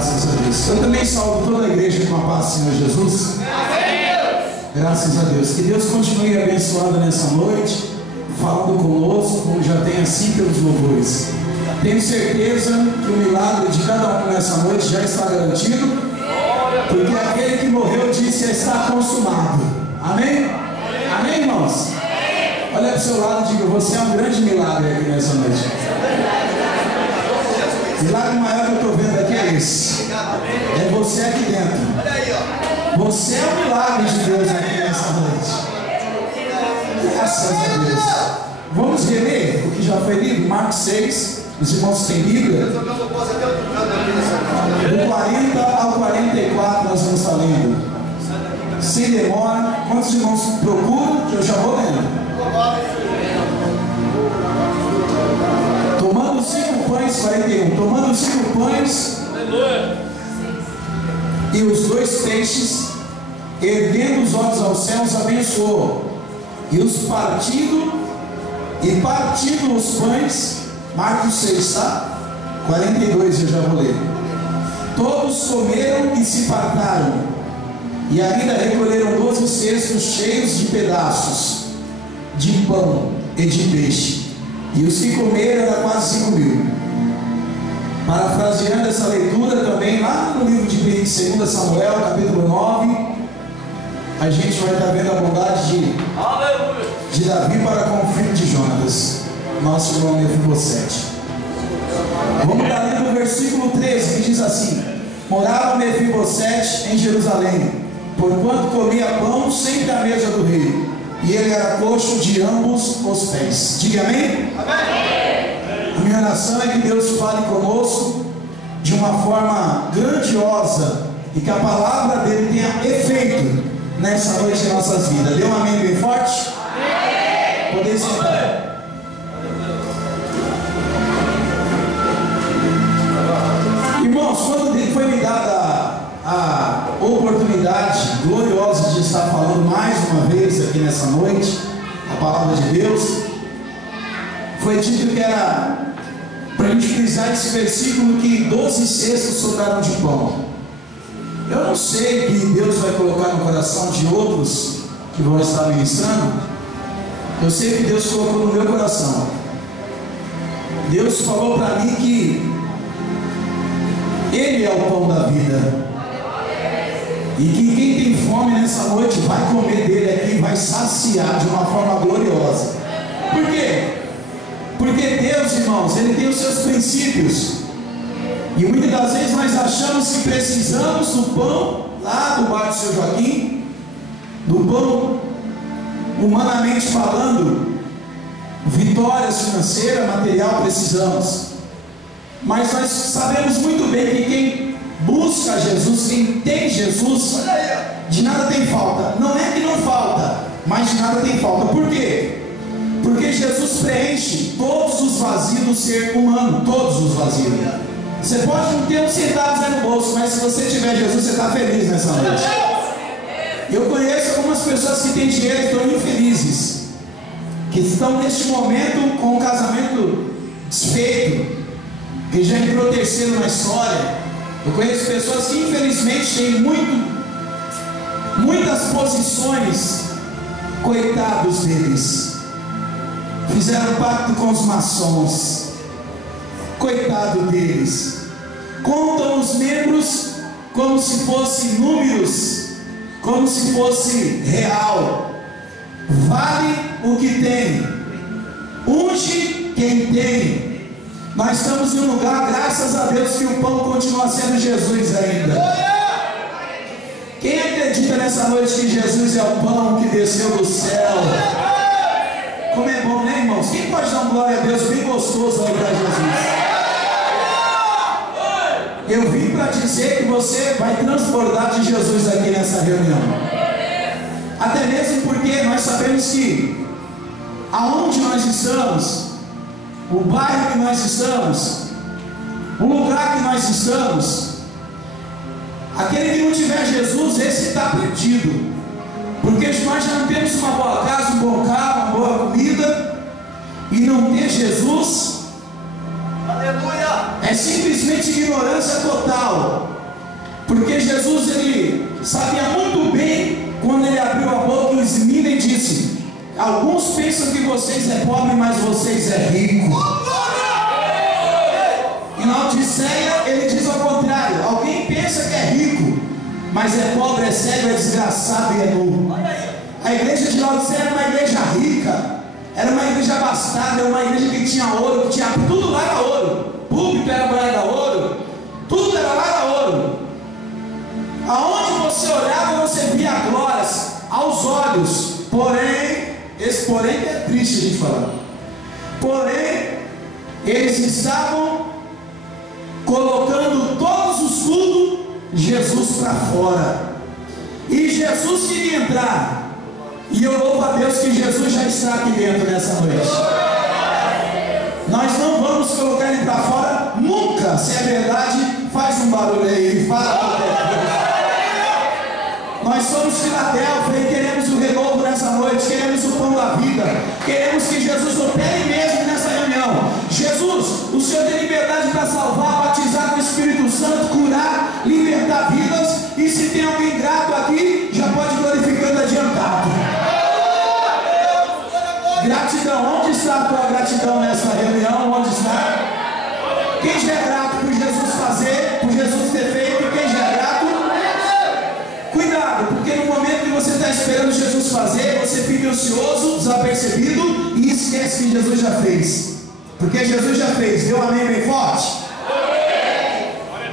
Graças a Deus. Eu também saúdo toda a igreja com a paz do Senhor Jesus. Graças a Deus. Que Deus continue abençoando nessa noite, falando conosco, como já tem assim pelos louvores. Tenho certeza que o milagre de cada um nessa noite já está garantido, porque aquele que morreu disse: está consumado. Amém? Amém, irmãos? Olha para o seu lado e diga: você é um grande milagre aqui nessa noite. Milagre maior que eu estou vendo aqui é esse. É você aqui dentro. Você é um milagre de Deus aqui nessa noite. Graças a Deus. Vamos reler o que já foi lido, Marcos 6. Os irmãos têm Bíblia? Do 40 ao 44 nós vamos estar lendo. Sem demora. Quantos irmãos procuram? Que eu já vou lendo. Tomando 5 pães, 41. Tomando 5 pães e os 2 peixes, erguendo os olhos aos céus, abençoou. E os partindo os pães. Marcos 6, tá? 42 eu já vou ler. Todos comeram e se fartaram, e ainda recolheram 12 cestos cheios de pedaços de pão e de peixe. E os que comeram eram quase 5.000. Parafraseando essa leitura também, lá no livro de 2 Samuel, capítulo 9, a gente vai estar vendo a bondade de Davi para com o filho de Jonatas, nosso irmão Mefibosete. Vamos estar lendo o versículo 13, que diz assim: morava Mefibosete em Jerusalém, porquanto comia pão sempre à mesa do rei, e ele era coxo de ambos os pés. Diga amém? Amém. A minha oração é que Deus fale conosco de uma forma grandiosa e que a palavra dele tenha efeito nessa noite em nossas vidas. Dê um amém bem forte? Amém. Poder sentar. Irmãos, quando foi me dada a oportunidade gloriosa de estar falando mais uma vez aqui nessa noite a palavra de Deus, foi dito que era para a gente frisar esse versículo que 12 cestos sobraram de pão. Eu não sei o que Deus vai colocar no coração de outros que vão estar ministrando. Eu sei que Deus colocou no meu coração. Deus falou para mim que Ele é o pão da vida, e que quem tem fome nessa noite vai comer dele aqui e vai saciar de uma forma gloriosa. Por quê? Porque Deus, irmãos, Ele tem os seus princípios, e muitas das vezes nós achamos que precisamos do pão lá do bar do Seu Joaquim, do pão, humanamente falando, vitórias financeiras, material, precisamos. Mas nós sabemos muito bem que quem busca Jesus, quem tem Jesus, de nada tem falta. Não é que não falta, mas de nada tem falta. Por quê? Porque Jesus preenche todos os vazios do ser humano, todos os vazios. Você pode não ter um centavo no bolso, mas se você tiver Jesus, você está feliz nessa noite. Eu conheço algumas pessoas que têm dinheiro e estão infelizes, que estão neste momento com o casamento desfeito, que já entrou terceiro na história. Eu conheço pessoas que infelizmente têm muitas posições. Coitados deles, fizeram pacto com os maçons. Coitado deles, contam os membros como se fossem números, como se fosse real. Vale o que tem, unge quem tem. Nós estamos em um lugar, graças a Deus, que o pão continua sendo Jesus ainda. Quem acredita nessa noite que Jesus é o pão que desceu do céu? Como é bom, né, irmãos? Quem pode dar uma glória a Deus bem gostoso aí para Jesus? Eu vim para dizer que você vai transbordar de Jesus aqui nessa reunião. Até mesmo porque nós sabemos que aonde nós estamos, o bairro que nós estamos, o lugar que nós estamos, aquele que não tiver Jesus, esse está perdido. Porque nós já não temos uma boa casa, um bom carro, uma boa comida, e não ter Jesus, aleluia, É simplesmente ignorância total. Porque Jesus, ele sabia muito bem, quando ele abriu a boca em Esmina e disse: alguns pensam que vocês é pobre, mas vocês é rico. E na Odisseia ele diz ao contrário: alguém pensa que é rico, mas é pobre, é cego, é desgraçado e é nu. A igreja de Laodiceia era uma igreja rica, era uma igreja abastada, era uma igreja que tinha ouro, que tinha tudo lá era ouro. Púlpito era moeda ouro, tudo era lá era ouro. Aonde você olhava, você via glórias aos olhos. Porém, esse porém que é triste a gente falar. Porém, eles estavam colocando todos os tudo Jesus para fora. E Jesus queria entrar. E eu louvo a Deus que Jesus já está aqui dentro nessa noite. Nós não vamos colocar ele para fora nunca. Se é verdade, faz um barulho aí, fala qualquer coisa. Nós somos Filadélfia e queremos o renovo nessa noite, queremos o pão da vida, queremos que Jesus opere mesmo nessa reunião. Jesus, o Senhor tem liberdade para salvar, batizar com o Espírito Santo, curar, libertar vidas. E se tem alguém grato aqui, já pode ir glorificando adiantado. Gratidão, onde está a tua gratidão nessa reunião? Onde está? Quem já é grato por Jesus fazer, por Jesus ter feito, quem já é grato? Cuidado, porque no momento que você está esperando Jesus fazer, você fica ansioso, desapercebido e esquece que Jesus já fez. Porque Jesus já fez. Deu um amém bem forte?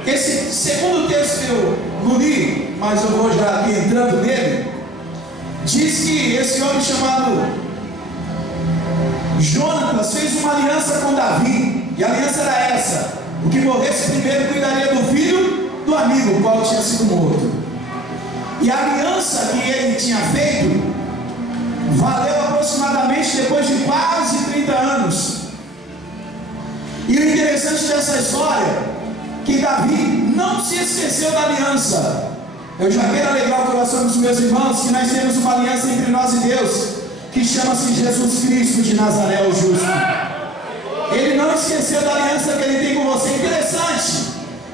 Esse segundo texto que eu não li, mas eu vou já aqui entrando nele, diz que esse homem chamado Jonatas fez uma aliança com Davi. E a aliança era essa: o que morresse primeiro cuidaria do filho do amigo, o qual tinha sido morto. E a aliança que ele tinha feito valeu aproximadamente depois de quase 30 anos. E o interessante dessa história é que Davi não se esqueceu da aliança. Eu já quero alegrar o coração dos meus irmãos que nós temos uma aliança entre nós e Deus, que chama-se Jesus Cristo de Nazaré, o justo. Ele não esqueceu da aliança que ele tem com você. Interessante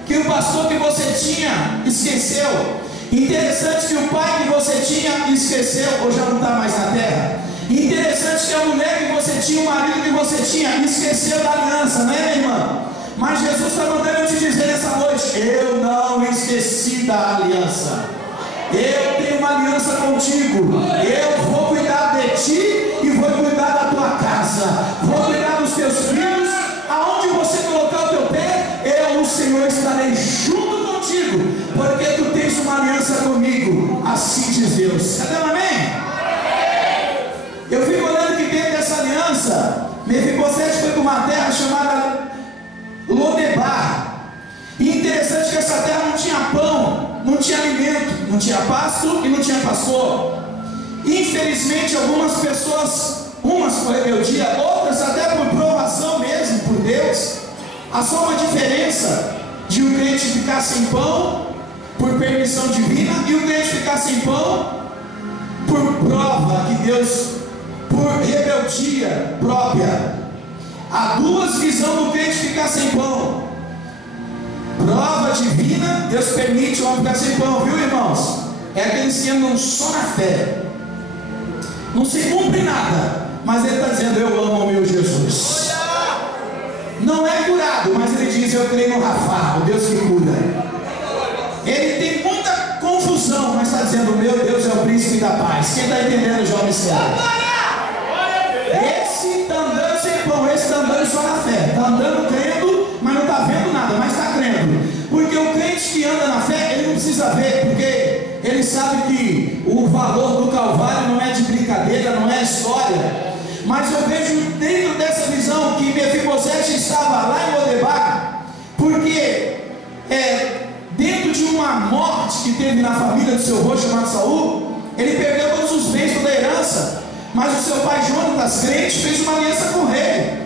que o pastor que você tinha esqueceu. Interessante que o pai que você tinha esqueceu, ou já não está mais na terra. Interessante que a mulher que você tinha, o marido que você tinha, esqueceu da aliança, não é, minha irmã? Mas Jesus está mandando eu te dizer nessa noite: eu não esqueci da aliança. Eu tenho uma aliança contigo. Eu vou cuidar de ti e vou cuidar da tua casa. Vou cuidar dos teus filhos. Aonde você colocar o teu pé, eu, o Senhor, estarei junto contigo, porque tu tens uma aliança comigo. Assim diz Deus. Cadê o amém? Eu fico olhando que dentro dessa aliança, Mefibosete foi para uma terra chamada Lodebar. E interessante que essa terra não tinha pão, não tinha alimento, não tinha pasto e não tinha pastor. Infelizmente algumas pessoas, umas por rebeldia, outras até por provação mesmo, por Deus. Há só uma diferença de um crente ficar sem pão por permissão divina e o crente ficar sem pão por prova que Deus, por rebeldia própria. Há duas visões do crente ficar sem pão: prova divina, Deus permite o homem ficar sem pão, viu, irmãos? É aqueles que andam só na fé, não se cumpre nada, mas ele está dizendo: eu amo o meu Jesus. Não é curado, mas ele diz: eu creio no Rafa, o Deus que cura. Ele tem muita confusão, mas está dizendo: o meu Deus é o príncipe da paz. Quem está entendendo, jovem sério? Esse está andando sem pão, esse está andando só na fé, está andando crendo, mas não está vendo nada, mas está crendo. Porque o crente que anda na fé, ele não precisa ver, porque ele sabe que o valor do Calvário não é de brincadeira, não é história. Mas eu vejo dentro dessa visão que Mefibosete estava lá em Lodebar, porque dentro de uma morte que teve na família do seu avô chamado Saul, ele perdeu todos os bens, toda a herança. Mas o seu pai Jonatas, crente, fez uma aliança com o rei.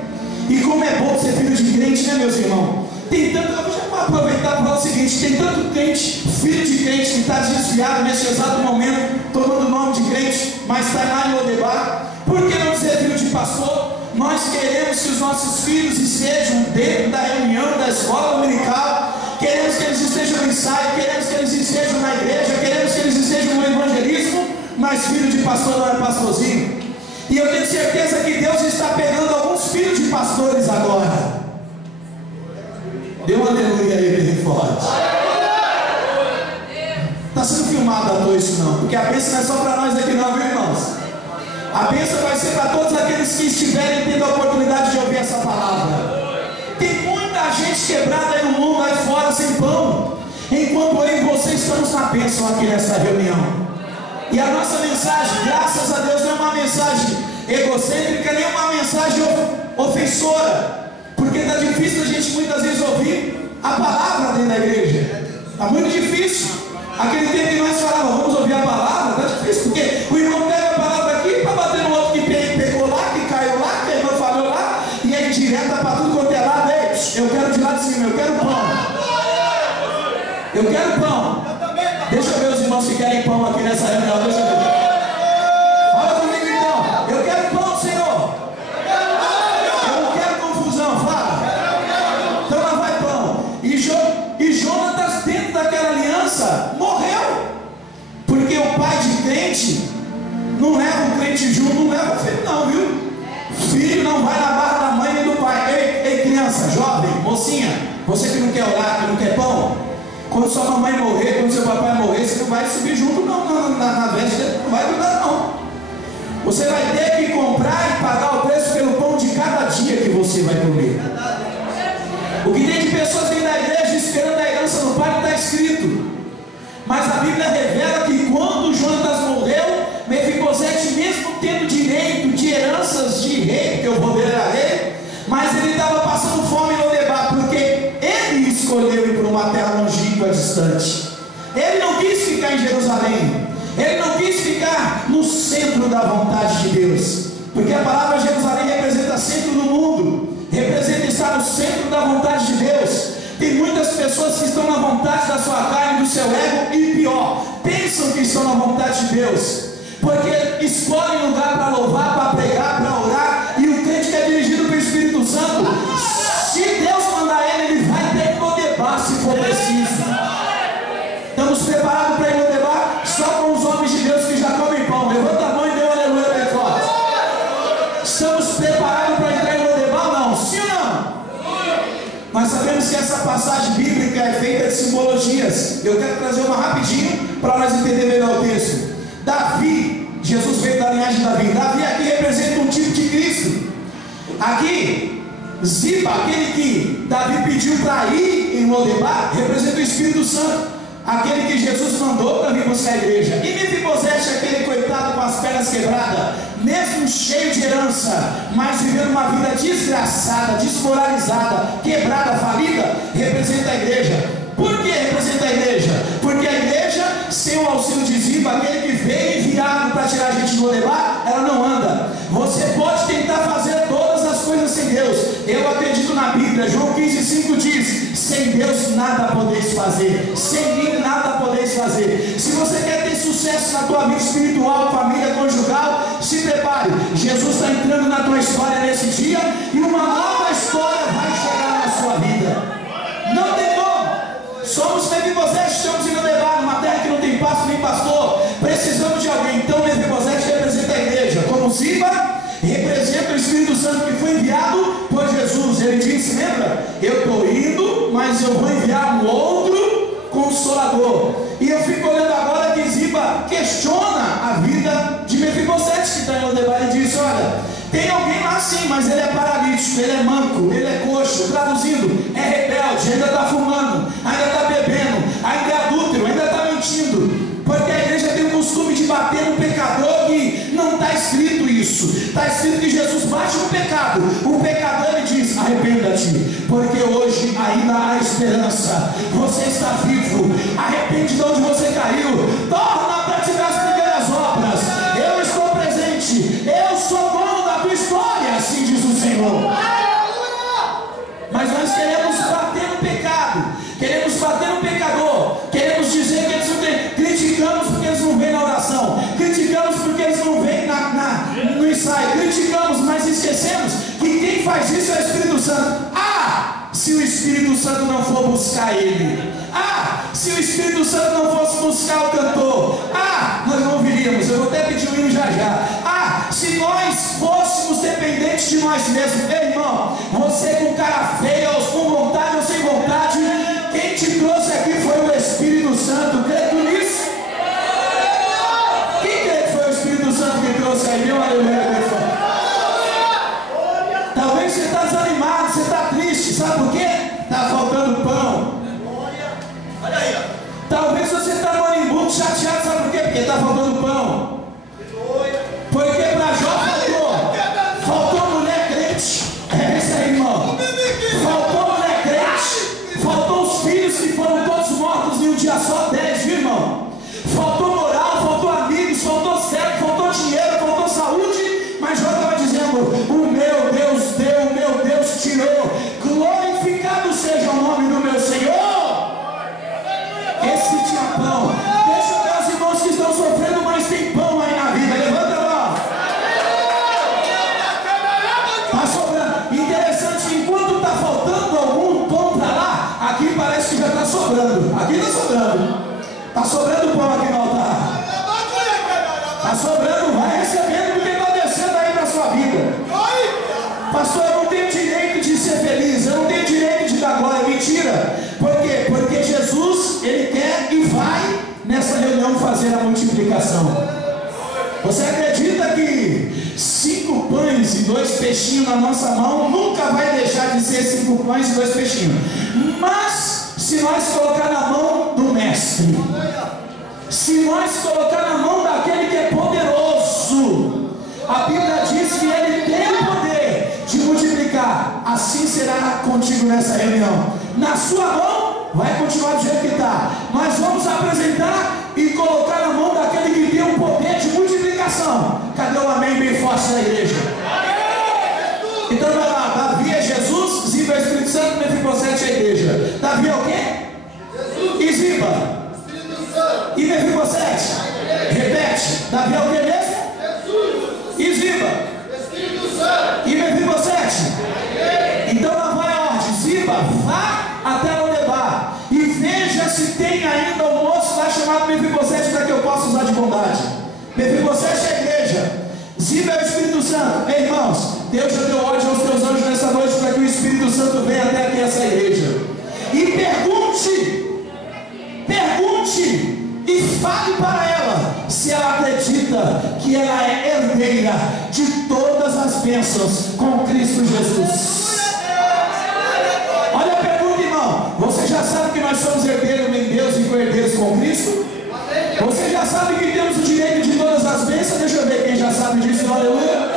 E como é bom ser filho de crente, né, meus irmãos? Tem tanto, eu já vou aproveitar para falar o seguinte: tem tanto crente, filho de crente, que está desviado nesse exato momento, tomando o nome de crente, mas está lá em Lodebar. Por que não ser filho de pastor? Nós queremos que os nossos filhos estejam dentro da reunião da escola dominical, queremos que eles estejam no ensaio, queremos que eles estejam na igreja, queremos que eles estejam no evangelismo, mas filho de pastor não é pastorzinho. E eu tenho certeza que Deus está pegando alguns filhos de pastores agora. Dê um aleluia aí bem forte. Está sendo filmado à toa isso não, porque a bênção não é só para nós aqui não, viu, irmãos? A bênção vai ser para todos aqueles que estiverem tendo a oportunidade de ouvir essa palavra. Tem muita gente quebrada aí no mundo, aí fora, sem pão, enquanto eu e você estamos na bênção aqui nessa reunião. E a nossa mensagem, graças a Deus, não é uma mensagem egocêntrica, nem uma mensagem ofensora, porque está difícil a gente muitas vezes ouvir a palavra dentro da igreja. Está muito difícil. Aquele tempo que nós falávamos, vamos ouvir a palavra, está difícil, porque o irmão pega a palavra aqui para bater no outro que pegou lá, que caiu lá, que irmão falhou lá, e aí direta para tudo quanto é lado. Ei, eu quero de lá de cima, eu quero pão. Eu quero pão. Deixa eu ver os irmãos que querem pão aqui nessa reunião. Deixa eu ver. Fala comigo então. Eu quero pão, Senhor. Eu não quero confusão. Fala. Então lá vai pão. E Jonatas, dentro daquela aliança, morreu. Porque o pai de crente não leva o crente junto, não leva o filho, não, viu? Filho não vai na barra da mãe nem do pai. Ei, criança, jovem, mocinha, você que não quer orar, que não quer pão. Quando sua mamãe morrer, quando seu papai morrer, você não vai subir junto não, na véspera, não vai ajudar não. Você vai ter que comprar e pagar o preço pelo pão de cada dia que você vai comer. O que tem de pessoas dentro da igreja esperando a herança do pai não está escrito. Mas a Bíblia revela que quando Jonatas morreu, Mefibosete, mesmo tendo direito de heranças de rei, porque o poder era rei, mas ele estava passando fome no debate, porque ele escolheu ir para uma terra longínqua, distante. Ele não quis ficar em Jerusalém, ele não quis ficar no centro da vontade de Deus, porque a palavra Jerusalém representa centro do mundo, representa estar no centro da vontade de Deus. Tem muitas pessoas que estão na vontade da sua carne, do seu ego, e pior, pensam que estão na vontade de Deus, porque escolhem lugar para louvar, para pregar, para orar, e o crente que é dirigido pelo Espírito Santo, se Deus mandar ele vai ter que Lodebar se for preciso. Estamos preparados para ir Lodebar só com os homens de Deus que já comem pão. Levanta a mão e dê um aleluia bem forte. Estamos preparados para entrar em Lodebar? Não, sim ou não? Nós sabemos que essa passagem bíblica é feita de simbologias. Eu quero trazer uma rapidinho para nós entender melhor o texto. Davi, Jesus veio da linhagem de Davi. Davi aqui representa um tipo de Cristo. Aqui Ziba, aquele que Davi pediu para ir em Lodebar, representa o Espírito Santo, aquele que Jesus mandou para vir buscar a igreja. E Mefibosete, aquele coitado com as pernas quebradas, mesmo cheio de herança, mas vivendo uma vida desgraçada, desmoralizada, quebrada, falida, representa a igreja. Por que representa a igreja? Porque a igreja, sem o auxílio de Ziba, aquele que veio enviado para tirar a gente do Lodebar, ela não anda. Você pode tentar fazer todas as coisas sem Deus. Eu acredito na Bíblia, João 15,5 diz: sem Deus nada podeis fazer, sem mim nada podeis fazer. Se você quer ter sucesso na tua vida espiritual, família, conjugal, se prepare. Jesus está entrando na tua história nesse dia, e uma nova história vai chegar na sua vida. Não tem como. Somos Mefibosete, estamos em Lodebar, numa terra que não tem pasto nem pastor. Precisamos de alguém. Então Mefibosete representa a igreja, como Ziba representa o Espírito Santo que foi enviado por Jesus. Ele disse, lembra? Eu estou indo, mas eu vou enviar um outro Consolador. E eu fico olhando agora que Ziba questiona a vida de Mefibosete, que está em Lodebar, e diz: olha, tem alguém lá sim, mas ele é paralítico, ele é manco, ele é coxo. Traduzindo, é rebelde, ainda está fumando, ainda está bebendo, ainda é adúltero, ainda está mentindo. Porque a igreja tem o costume de bater no pecador, que não está escrito isso. Está escrito que Jesus bate no pecado. O pecador, ele diz: arrependa-te, porque hoje ainda há esperança. Você está vivo. Arrepende de onde você caiu. Torna a praticar as primeiras obras. Eu estou presente. Eu sou dono da tua história, assim diz o Senhor. Mas nós queremos bater no pecado, queremos bater no pecador, queremos dizer que eles não têm. Criticamos porque eles não vêm na oração, criticamos porque eles não vêm no ensaio, criticamos, mas esquecemos Mas isso é o Espírito Santo. Se o Espírito Santo não for buscar ele, se o Espírito Santo não fosse buscar o cantor, nós não viríamos. Eu vou até pedir um hino já já. Se nós fôssemos dependentes de nós mesmos, meu irmão, você com cara feia, com vontade ou sem vontade, quem te trouxe aqui foi o Espírito Santo. Crê tu nisso? Quem crê que foi o Espírito Santo que trouxe aí? Meu aleluia. Talvez você está desanimado, você está triste, sabe por quê? Está faltando pão. Olha aí, talvez você está moribundo, chateado, sabe por quê? Porque está faltando pão. Porque para Jó faltou mulher crente. É isso aí, irmão. Faltou mulher crente. Faltou os filhos que foram todos mortos em um dia só, 10, viu, irmão? Faltou moral, faltou amigos, faltou certo, faltou dinheiro, faltou saúde. Mas Jó estava dizendo: o meu Deus deu, o meu Deus tirou. Glorificado seja o nome do meu Senhor. Esse tinha pão. Deixa eu ver os irmãos que estão sofrendo, mas tem pão aí na vida. Levanta a mão. Está sobrando. Interessante, enquanto está faltando algum pão para lá, aqui parece que já está sobrando. Aqui está sobrando. Está sobrando pão aqui no altar. Está sobrando, vai recebendo, porque está descendo aí para a sua vida. Pastor, eu não tenho direito de ser feliz, eu não tenho direito de dar glória. Mentira. Por quê? Porque Jesus, ele quer e vai nessa reunião fazer a multiplicação. Você acredita que 5 pães e 2 peixinhos na nossa mão nunca vai deixar de ser 5 pães e 2 peixinhos? Mas se nós colocar na mão do mestre, se nós colocar na mão daquele que é poderoso, a Bíblia diz que ele tem o poder de multiplicar. Assim será contigo nessa reunião. Na sua mão vai continuar do jeito que está. Nós vamos apresentar e colocar na mão daquele que tem o poder de multiplicação. Cadê o amém bem forte da igreja? Então vai lá. Davi é Jesus, Ziba é o Espírito Santo, Mefibosete é a igreja. Davi é o quê? E Ziba? E Mefibosete? Repete. Davi é o quê mesmo? E Ziba? E Mefibosete? Então lá vai a ordem. Ziba, vá até Lodebar e veja se tem ainda um moço lá chamado Mefibosete, para que eu possa usar de bondade. Mefibosete é a igreja, Ziba é o Espírito Santo. Ei, irmãos, Deus já deu ordem aos teus anjos nessa noite para que o Espírito Santo venha até aqui essa igreja e pergunte e fale para ela se ela acredita que ela é herdeira de todas as bênçãos com Cristo Jesus. Olha a pergunta, irmão. Você já sabe que nós somos herdeiros em Deus e co-herdeiros com Cristo? Você já sabe que temos o direito de todas as bênçãos? Deixa eu ver quem já sabe disso. Aleluia.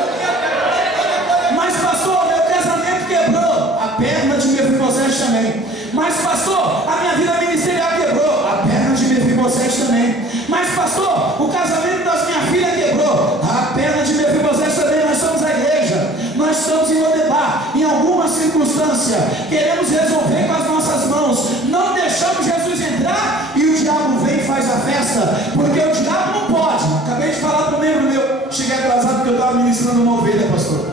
Mas pastor, meu casamento quebrou. A perna de Mefibosete também. Mas pastor, a minha vida ministerial quebrou. A perna de Mefibosete também. Mas pastor, o casamento das minhas filhas quebrou. A perna de Mefibosete também. Nós somos a igreja. Nós estamos em Lodebar. Em alguma circunstância queremos resolver com as nossas mãos. Não deixamos Jesus entrar e o diabo vem e faz a festa. Porque o diabo não pode. Acabei de falar para um membro meu. Cheguei atrasado porque eu estava ministrando uma ovelha, pastor.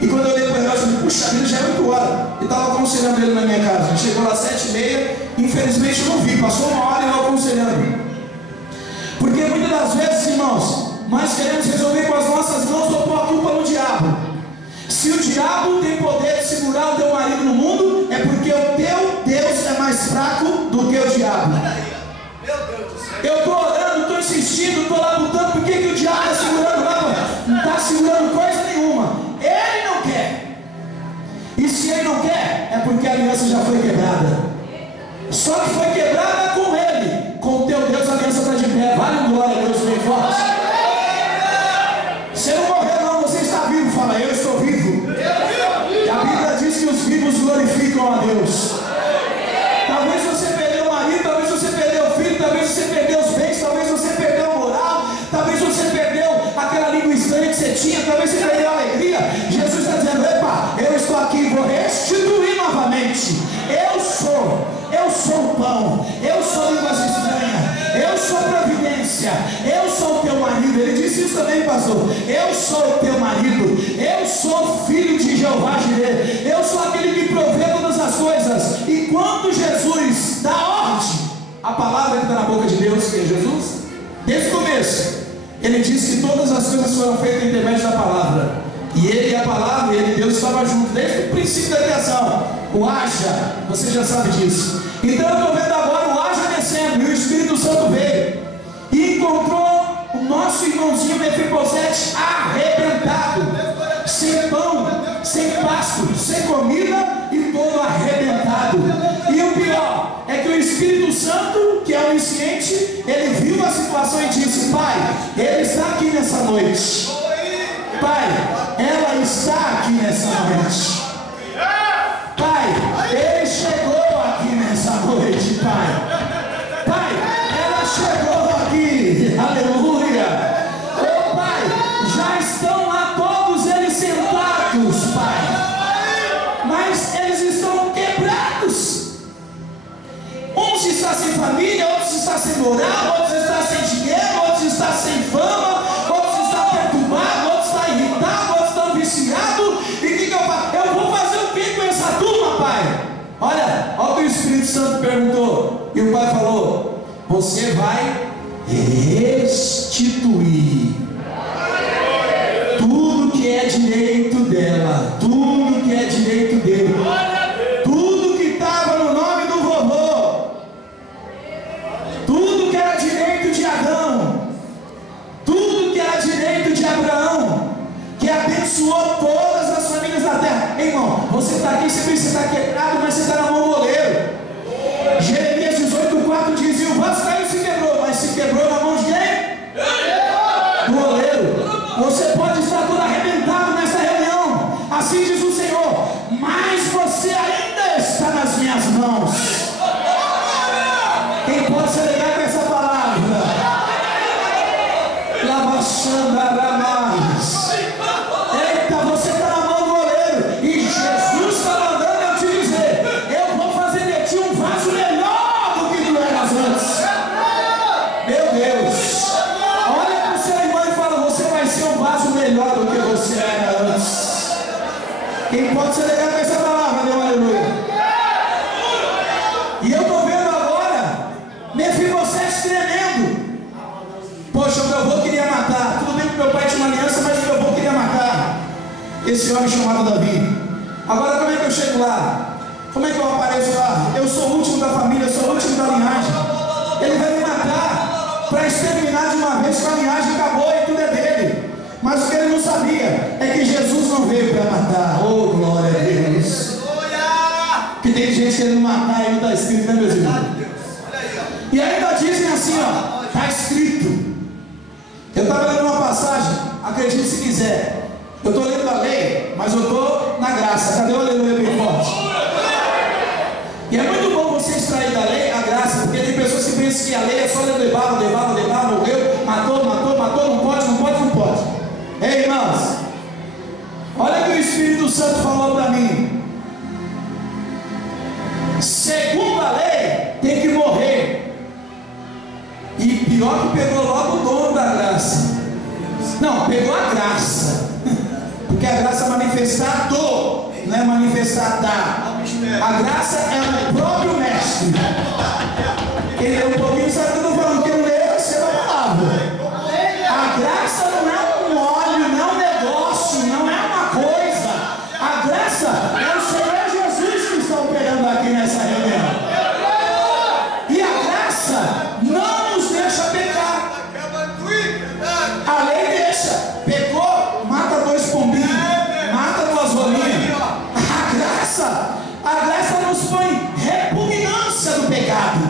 E quando eu olhei para o relógio, eu falei: puxa vida, já é 8 horas. E estava aconselhando ele na minha casa. Chegou lá 7h30. Infelizmente eu não vi. Passou 1 hora e eu aconselhando. Porque muitas das vezes, irmãos, nós queremos resolver com as nossas mãos ou pôr a culpa no diabo. Se o diabo tem poder de segurar o teu marido no mundo, é porque o teu Deus é mais fraco do que o diabo. Eu estou orando, estou insistindo, estou lá lutando. Por que o diabo está segurando lá? Não está segurando coisa nenhuma. Ele não quer. E se ele não quer, é porque a aliança já foi quebrada. Só que foi quebrada com ele. Com o teu Deus a aliança está de pé. Vale um glória a Deus bem forte. Você não morreu não, você está vivo. Fala: eu estou vivo. E a Bíblia diz que os vivos glorificam a Deus. Talvez você perdeu o marido, talvez você perdeu o filho, talvez você perdeu os bens, talvez você perdeu a moral, talvez você perdeu aquela língua estranha que você tinha, talvez você perdeu a alegria. Jesus está dizendo: epa, eu estou aqui e vou restituir novamente. Eu sou o pão, eu sou línguas estranhas, eu sou providência, eu sou o teu marido. Ele disse disse isso também, pastor. Eu sou teu marido, eu sou filho de Jeová Jireh, eu sou aquele que provê todas as coisas. E quando Jesus dá ordem, a palavra que está na boca de Deus, que é Jesus, desde o começo, ele disse que todas as coisas foram feitas em intermédio da palavra. E ele e a palavra, ele e Deus estavam juntos desde o princípio da criação. O haja, você já sabe disso. Então eu estou vendo agora o haja descendo, e o Espírito Santo veio e encontrou o nosso irmãozinho Mefibosete arrebentado, sem pão, sem pasto, sem comida e todo arrebentado. E o pior é que o Espírito Santo, que é onisciente, ele viu a situação e disse: Pai, ele está aqui nessa noite. Pai, ela está aqui nessa noite. Pai, ele chegou aqui nessa noite, Pai. Pai, ela chegou aqui. Aleluia. Oh, Pai, já estão lá todos eles sentados, Pai. Mas eles estão quebrados. Uns estão sem família, outros estão sem moral, outros estão sem dinheiro, outros estão sem fama, outros estão perturbados, outros estão irritados, outros estão viciados. E o que eu faço? Eu vou fazer o que com essa turma, Pai? Olha o que o Espírito Santo perguntou. E o Pai falou: você vai restituir tudo que é direito dela, tudo que é direito dele, tudo que estava no nome do vovô, tudo que era direito de Adão, tudo que era direito de Abraão, que abençoou todas as famílias da terra. Irmão, você está aqui, você pensa que está quebrado, mas você está na mão do oleiro. Jeremias 18:4 diz: e o vaso caiu e se quebrou, mas se quebrou na mão de quem? Do oleiro. Você pode estar todo arrebentado nessa reunião, assim diz o Senhor, mas você ainda está nas minhas mãos. Quem pode se alegrar com essa palavra? Lavaxanda Ramais. Eita, você está na mão do oleiro, e Jesus está mandando eu te dizer: eu vou fazer de ti um vaso melhor do que tu eras antes. Meu Deus, olha para o seu irmão e fala: você vai ser um vaso melhor do que você era antes. Quem pode se alegrar com essa palavra, meu aleluia? E eu estou vendo agora Mefibosete tremendo. Poxa, o meu avô queria matar. Tudo bem que meu pai tinha uma aliança, mas o meu avô queria matar esse homem chamado Davi. Agora como é que eu chego lá? Como é que eu apareço lá? Eu sou o último da família, eu sou o último da linhagem. Ele vai me matar para exterminar de uma vez, que a linhagem acabou e tudo é dele. Mas o que ele não sabia é que Jesus não veio para matar. Oh, glória a Deus. Que tem gente querendo matar e não está escrito, né, meus irmãos? E ainda dizem assim, ó, está escrito. Eu estava lendo uma passagem, acredite se quiser. Eu estou lendo a lei, mas eu estou na graça. Cadê o aleluia bem forte? E é muito bom você extrair da lei a graça, porque tem pessoas que pensam que a lei é só levar, morreu, matou, não pode. Ei, irmãos, olha o que o Espírito Santo falou para mim. Segundo a lei, tem que morrer. E pior que pegou logo o dono da graça. Não, pegou a graça. Porque a graça é manifestado, não é manifestada. A graça é o próprio mestre. Quem lê um pouquinho sabe o que eu estou falando. Quem lê, recebe a palavra. A graça não é um óleo, não é um negócio, não é uma coisa. A graça é o Senhor Jesus que está operando aqui nessa reunião. E a graça não nos deixa pecar. A lei deixa. Pecou, mata 2 pombinhos, mata 2 rolinhas. A graça nos põe repugnância do pecado.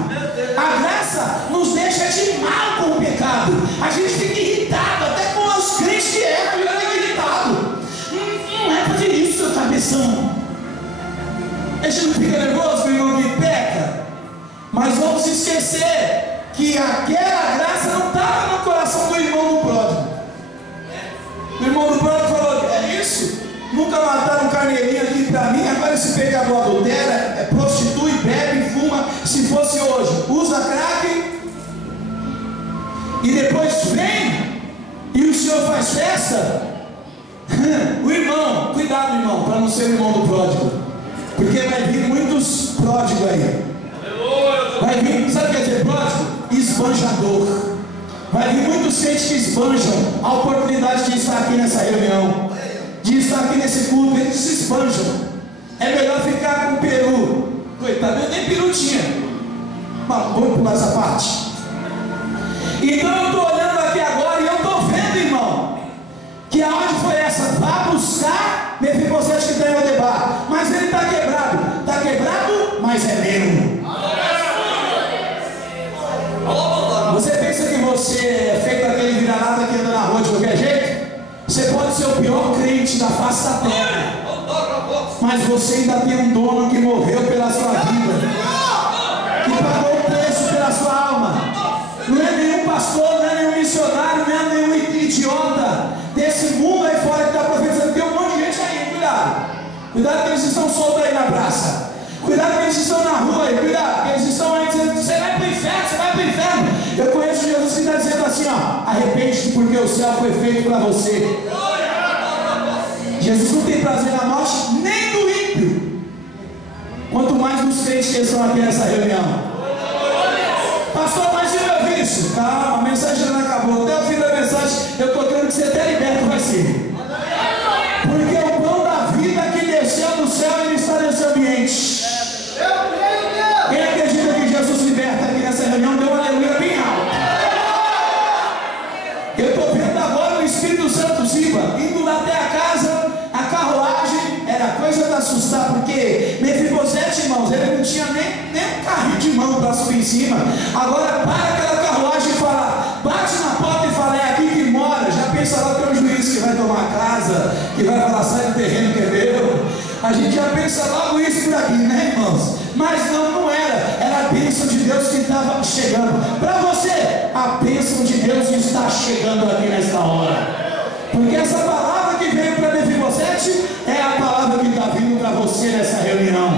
A graça nos deixa de mal com o pecado. A gente fica irritado, até com os crentes que erram, a gente fica irritado. Não é fazer isso, seu cabeção. A gente não fica nervoso com o irmão que peca. Mas vamos esquecer que aquela graça não estava no coração do irmão do pródigo. O irmão do pródigo falou: é isso? Nunca mataram um carneirinho aqui para mim, agora esse pecador adultera, prostitui, bebe, fuma. Se fosse hoje, usa crack, e depois vem, e os ser o irmão do pródigo, porque vai vir muitos pródigos aí. Vai vir, sabe o que quer dizer pródigo? Esbanjador. Vai vir muitos crentes que esbanjam a oportunidade de estar aqui nessa reunião, de estar aqui nesse culto. Eles se esbanjam. É melhor ficar com o peru. Coitado, eu nem peru tinha. Mas vamos pular essa parte. Então eu estou olhando aqui agora e eu estou vendo, irmão, que aonde foi essa? Vá buscar Mefibosete que está em Lodebar. Mas ele está quebrado. Está quebrado, mas é meu. Você pensa que você é feito aquele vira-lata que anda na rua de qualquer jeito? Você pode ser o pior crente da face da terra, mas você ainda tem um dono que morreu pela sua vida, que pagou o preço pela sua alma. Não é nenhum pastor, não é nenhum missionário, não é nenhum idiota desse mundo aí fora que está profetizando. Tem um monte de gente aí, cuidado. Cuidado que eles estão soltos aí na praça. Cuidado que eles estão na rua aí, cuidado, que eles estão aí dizendo, você vai para o inferno, você vai para o inferno. Eu conheço Jesus que está dizendo assim, ó, arrepende-te porque o céu foi feito para você. Jesus não tem prazer na morte nem do ímpio, quanto mais nos crentes que estão aqui nessa reunião. Pastor, mas e meu vício? Calma, a mensagem já não acabou. Até o fim da mensagem eu estou querendo que você até liberto vai ser. Porque o pão da vida que desceu do céu, ele está nesse ambiente. Quem acredita que Jesus liberta aqui nessa reunião, deu uma aleluia bem alta. Eu estou vendo agora o Espírito Santo Ziba indo lá até a casa, a carruagem, era coisa de assustar, porque Mefibosete, irmãos, ele não tinha nem um carrinho de mão para subir em cima. Agora para aquela carruagem e fala, bate na porta e fala, é aqui que mora. Já pensa lá que é um juiz que vai tomar a casa, que vai falar, sai do terreno que é meu. A gente já pensa logo isso por aqui, né, irmãos? Mas não era. Era a bênção de Deus que estava chegando. Para você, a bênção de Deus está chegando aqui nesta hora. Porque essa palavra que veio para Mefibosete é a palavra que está vindo para você nessa reunião.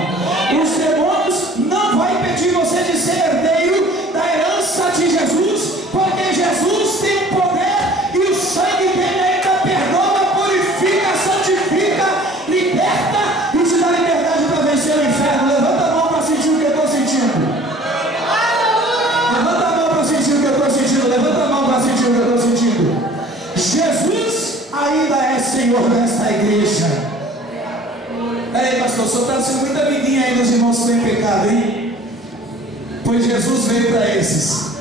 Os demônios não vão impedir você de ser herdeiro da herança de Jesus, porque Jesus tem o poder e o sangue dele ainda perdoa, purifica, santifica, liberta e te dá liberdade para vencer o inferno. Levanta a mão para sentir o que eu estou sentindo. Levanta a mão para sentir o que eu estou sentindo. Levanta a mão para sentir o que eu estou sentindo. Jesus ainda é Senhor desta igreja. Peraí, pastor, o senhor está sendo muito amiguinho aí dos irmãos que estão em pecado, hein? Pois Jesus veio para esses.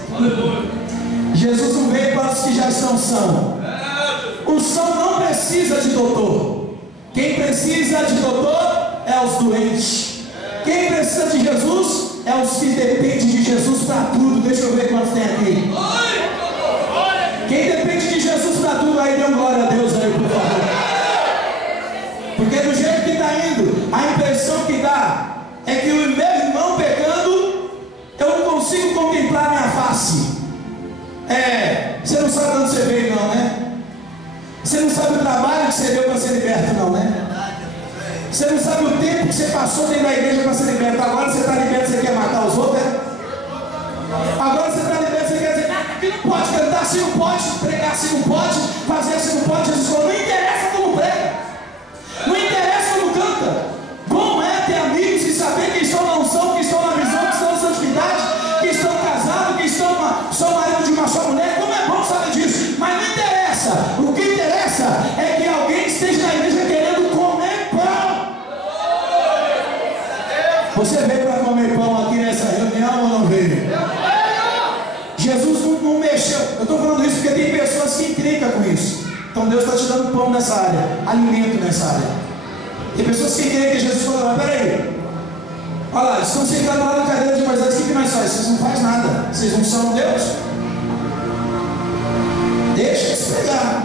Jesus não veio para os que já estão são. O são não precisa de doutor. Quem precisa de doutor é os doentes. Quem precisa de Jesus é os que dependem de Jesus para tudo. Deixa eu ver quantos tem aqui. Quem depende de Jesus para tudo, aí dê um glória a Deus aí, por favor. Porque do jeito que está indo, a impressão que dá é que o meu irmão pecando, eu não consigo contemplar minha face. Você não sabe de onde você veio não, né? Você não sabe o trabalho que você deu para ser liberto não, né? Você não sabe o tempo que você passou dentro da igreja para ser liberto. Agora você está liberto, você quer matar os outros, né? Agora você está liberto, você quer dizer, aqui não pode cantar, se não pode, pregar, se não pode, fazer, se não pode. Jesus falou, não interessa como prega, não interessa como canta. Bom é ter amigos e saber que estão na unção, que estão na visão, que estão na santidade, que estão casados, que estão são marido de uma só mulher. Como é bom saber disso, mas não interessa. O que interessa é que alguém esteja na igreja querendo comer pão. Você veio para comer pão aqui nessa reunião ou não veio? Jesus não mexeu. Eu estou falando isso porque tem pessoas que encrencam com isso. Então Deus está te dando pão nessa área, alimento nessa área. Tem pessoas que creem que Jesus falou, mas peraí, olha lá, estão sentados lá na cadeira de Moisés, o que nós fazemos? Vocês não fazem nada, vocês não são Deus. Deixa eles pregar,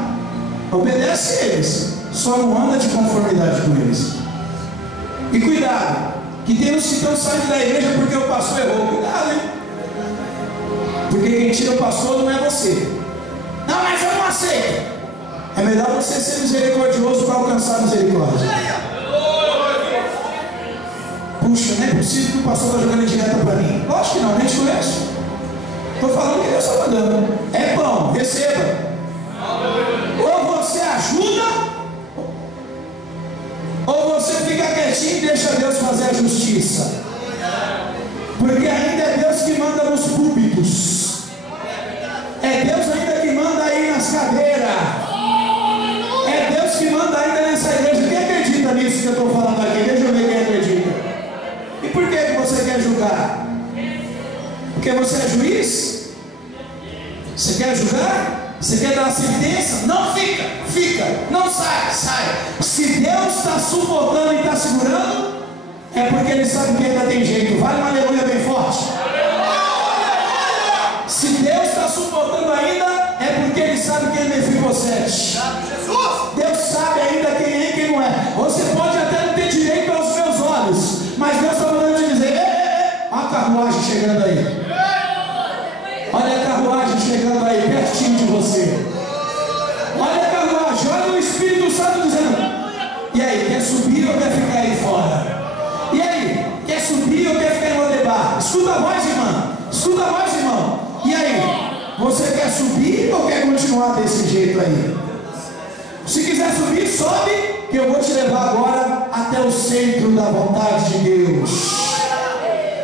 obedece eles, só não anda de conformidade com eles. E cuidado, que tem uns que estão saindo da igreja porque o pastor errou. Cuidado, hein? Porque quem tira o pastor não é você. Não, mas eu não aceito. É melhor você ser misericordioso para alcançar a misericórdia. Puxa, não é possível que o pastor está jogando indireta para mim. Lógico que não, nem te conheço. Estou falando que Deus está mandando. É pão, receba. Ou você ajuda, ou você fica quietinho e deixa Deus fazer a justiça. Porque ainda é Deus que manda nos púlpitos. É Deus ainda que manda aí nas cadeiras. É Deus que manda ainda nessa igreja. Quem acredita nisso que eu estou falando aqui? Deixa eu ver quem acredita. E por que você quer julgar? Porque você é juiz? Você quer julgar? Você quer dar a sentença? Não, fica, não sai. Se Deus está suportando e está segurando, é porque Ele sabe que ainda tem jeito. Vale uma aleluia bem forte. Se Deus está suportando ainda, é porque Ele sabe quem é Mefibosete. Deus sabe ainda quem é e quem não é. Você pode até não ter direito aos meus olhos, mas Deus está mandando te dizer: olha a carruagem chegando aí. Olha a carruagem chegando aí, pertinho de você. Olha a carruagem, olha o Espírito Santo dizendo: e aí, quer subir ou quer ficar aí fora? E aí, quer subir ou quer ficar em Lodebar? Escuta a voz, irmã. Escuta a voz, irmão. E aí, você quer subir ou quer continuar desse jeito aí? Se quiser subir, sobe, que eu vou te levar agora até o centro da vontade de Deus.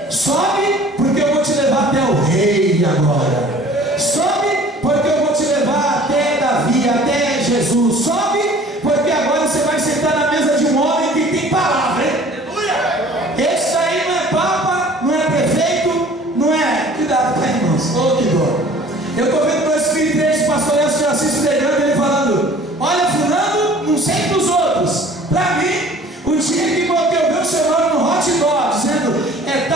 Sobe, porque eu vou te levar até o rei agora. Sobe, porque eu vou te levar até Davi, até Jesus. Sobe, porque agora você vai sentar na mesa de um homem que tem palavra, hein? Esse aí não é papa, não é prefeito, não é... Cuidado, tá, irmãos? Ô, que dor. Eu estou vendo no Espírito 3, o pastor Elcio de Assis pregando, ele falando: olha, fulano, não sei para os outros. Para mim, o dia que eu vi o seu nome no hot dog, dizendo é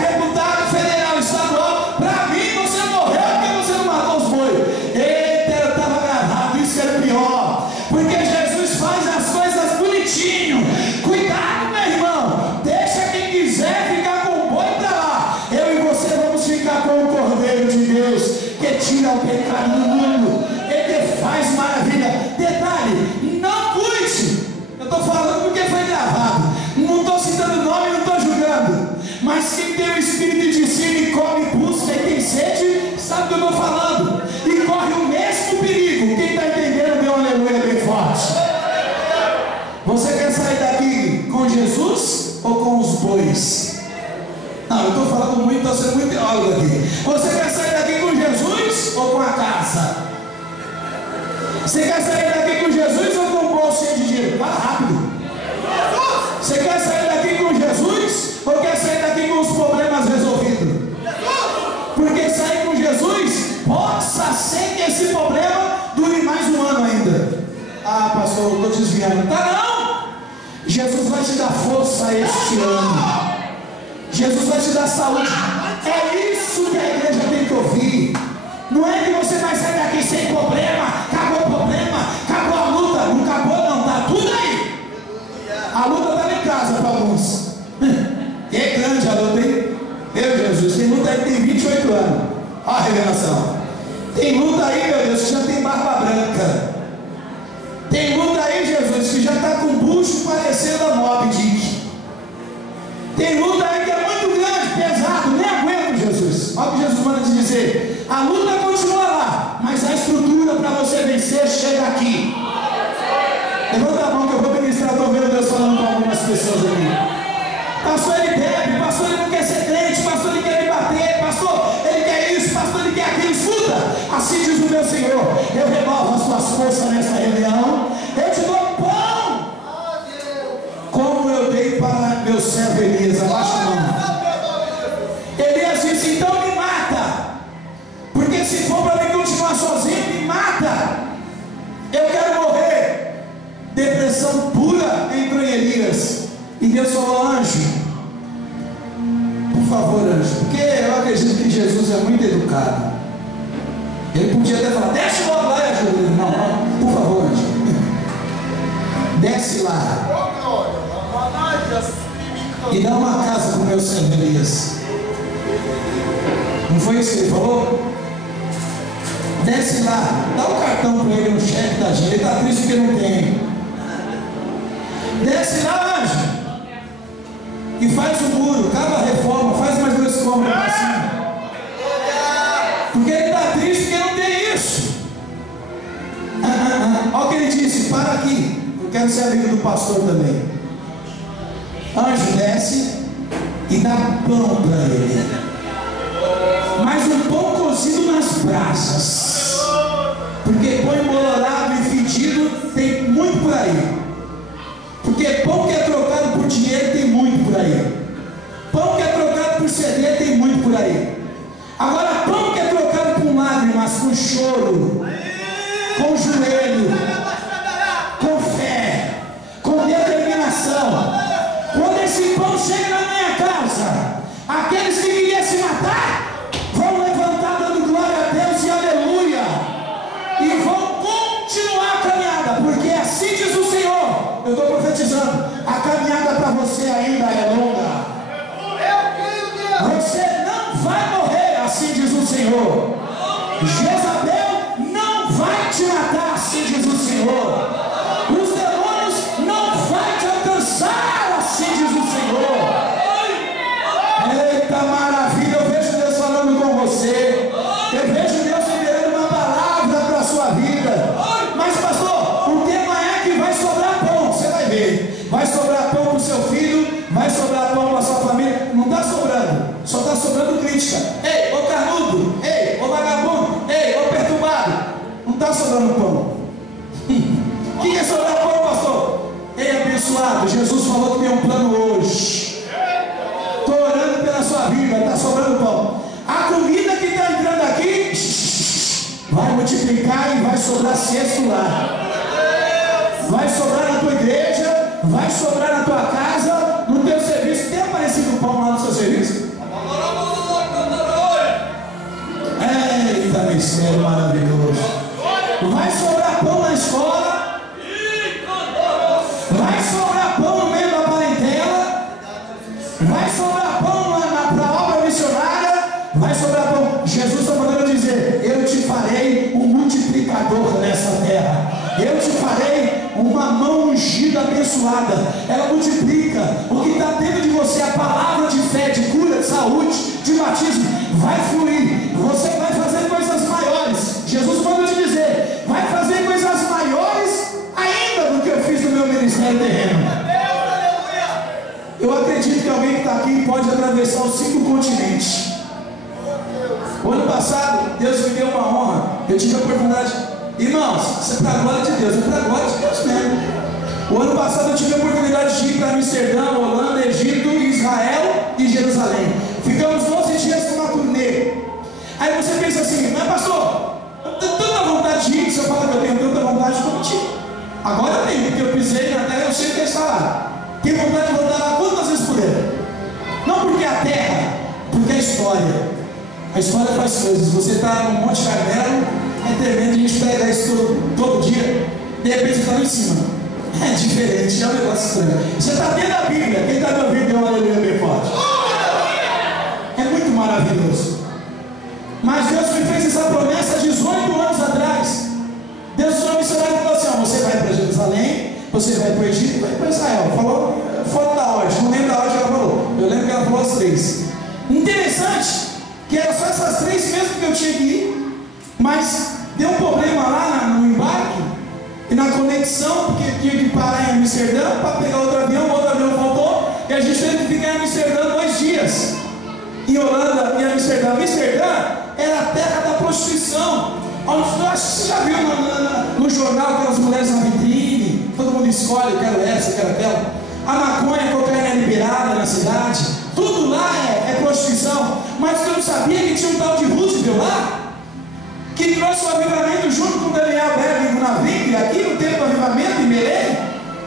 deputado federal, estadual, para mim você morreu porque você não matou os bois. Eita, eu estava gravado, isso era pior. Porque Jesus faz as coisas bonitinho. Cuidado, meu irmão. Deixa quem quiser ficar com o boi para lá. Eu e você vamos ficar com o Cordeiro de Deus, que tira o pecado do mundo. Ele faz maravilha. Detalhe, não cuide. Eu estou falando porque foi gravado. Não estou citando nome, não estou julgando. Mas quem tem o espírito de cima e come, busca e tem sede, sabe do que eu estou falando. E corre o mesmo perigo. Quem está entendendo, dê um aleluia bem forte. Você quer sair daqui com Jesus ou com os bois? Não, eu estou falando muito, estou sendo muito teólogo aqui. Você quer sair daqui com Jesus ou com a casa? Você quer sair daqui com Jesus ou com o bolso cheio de dinheiro? Fala rápido. Você quer sair daqui com Jesus ou quer sair daqui com os problemas resolvidos? Porque sair com Jesus possa ser que esse problema dure mais um ano ainda. Ah, pastor, eu estou desviando. Tá não! Jesus vai te dar força este ano. Jesus vai te dar saúde. É isso que a igreja tem que ouvir. Não é que você vai sair daqui sem problema. Acabou o problema, acabou a luta. Não acabou não, tá tudo aí. A luta está em casa para alguns. E é grande a luta, hein? Meu Jesus, tem luta aí que tem 28 anos. Olha a revelação. Tem luta aí, meu Deus, que já tem barba branca. Tem luta aí, Jesus, que já está com bucho parecendo a Moby Dick. Tem luta aí que é muito grande, pesado, nem aguento, Jesus. Olha o que Jesus manda te dizer. A luta continua lá, mas a estrutura para você vencer chega aqui. Levanta a mão que eu vou ministrar. Estou vendo Deus falando com algumas pessoas aqui. Pastor, ele bebe. Pastor, ele não quer ser crente. Pastor, ele quer me bater. Pastor, ele quer isso. Pastor, ele quer aquilo. Escuta, assim diz o meu Senhor: eu renovo as tuas forças nessa reunião. Eu te dou pão, como eu dei para meu servo Elias. Abaixa a mão. Elias disse: então me mata, porque se for para mim continuar sozinho, me mata. Eu quero morrer. Depressão pura entrou em Elias. E Deus falou: anjo, por favor, anjo, porque eu acredito que Jesus é muito educado. Ele podia até falar: desce logo lá e ajuda. Não, por favor, anjo, desce lá e dá uma casa para o meu servo Elias. Não foi isso que ele falou? Desce lá, dá um cartão para ele, um cheque da gente. Ele está triste porque não tem. Desce lá, anjo, e faz o muro, cava a reforma, faz mais 2 cômodos para cima. Porque ele está triste porque não tem isso. Olha o que ele disse: para aqui. quero ser amigo do pastor também. Anjo desce e dá pão para ele, mas um pão cozido nas brasas, porque pão embolorado e fedido tem muito por aí. Porque pão que é trocado por dinheiro tem muito por aí. Pão que é trocado por CD tem muito por aí. Agora, pão que é trocado por lágrimas, com choro, com joelho, com fé, com determinação. Quando esse pão chega na minha casa, aqueles que queriam se matar vão levantar dando glória a Deus e aleluia, e vão continuar a caminhada, porque assim diz o Senhor. Eu estou profetizando, a caminhada para você ainda é longa. Você não vai morrer, assim diz o Senhor. Jezabel não vai te matar, assim diz o Senhor. Os demônios não vão te alcançar, assim diz o Senhor. Eita maravilha, eu vejo Deus falando com você. Eu vejo Deus liberando uma palavra para a sua vida. Mas pastor, o tema é que vai sobrar pão. Você vai ver, vai sobrar pão para o seu filho, vai sobrar pão para a sua família. Não está sobrando, só está sobrando crítica. Ei, ô carnudo, ei, ô vagabundo, ei, ô perturbado. Não está sobrando pão. O que é sobrar pão, pastor? Ei, abençoado, Jesus falou que tem um plano hoje. Estou orando pela sua vida, está sobrando pão. A comida que está entrando aqui vai multiplicar e vai sobrar cesto lá. Vai sobrar na tua igreja, vai sobrar na tua casa, no teu serviço. Tem aparecido pão lá no seu serviço? Eita, mistério maravilhoso. Vai sobrar pão na escola, vai sobrar pão no meio da parentela, vai sobrar pão para a obra missionária, vai sobrar pão. Jesus está mandando dizer: eu te farei um multiplicador nessa terra. Eu te farei uma mão ungida, abençoada. Ela multiplica o que está dentro de você. A palavra de fé, de cura, de saúde, de batismo vai fluir. Você vai fazer coisas maiores. Jesus manda te dizer: vai fazer coisas maiores ainda do que eu fiz no meu ministério terreno. Eu acredito que alguém que está aqui pode atravessar os 5 continentes. O ano passado Deus me deu uma honra. Eu tive a oportunidade. Irmãos, isso é para a glória de Deus, é para a glória de Deus mesmo. O ano passado eu tive a oportunidade de ir para Amsterdã, Holanda, Egito, Israel e Jerusalém. Ficamos 12 dias numa turnê. Aí você pensa assim: mas pastor, eu tenho tanta vontade de ir. Se eu falar que eu tenho tanta vontade de competir, agora eu tenho, porque eu pisei na terra, eu sei que é salário. Tenho vontade de voltar lá quantas vezes puder. Não porque é a terra, porque é a história. A história faz coisas. Você está no Monte Carmelo, é tremendo, a gente pega isso todo dia, de repente você está lá em cima. É diferente, é um negócio estranho. Você está dentro da Bíblia. Quem está me ouvindo, dê uma aleluia bem forte. É muito maravilhoso. Mas Deus me fez essa promessa 18 anos atrás. Deus foi um missionário e falou assim: ó, você vai para Jerusalém, você vai para o Egito e vai para Israel. Falou fora da ordem, não lembro da ordem que ela falou. Eu lembro que ela falou as 3. Interessante que era só essas 3 mesmo que eu tinha que ir. Mas deu um problema lá no embarque e na conexão, porque tinha que parar em Amsterdã para pegar outro avião voltou, e a gente teve que ficar em Amsterdã 2 dias. Em Holanda e Amsterdã. Amsterdã era a terra da prostituição. Acho que você já viu no jornal aquelas mulheres na vitrine, todo mundo escolhe: eu quero essa, eu quero aquela. A maconha, a cocaína é liberada na cidade, tudo lá é prostituição. Mas eu não sabia que tinha um tal de Roosevelt lá, que trouxe o avivamento junto com Daniel Berg na Bíblia, aqui no tempo do avivamento em Belém.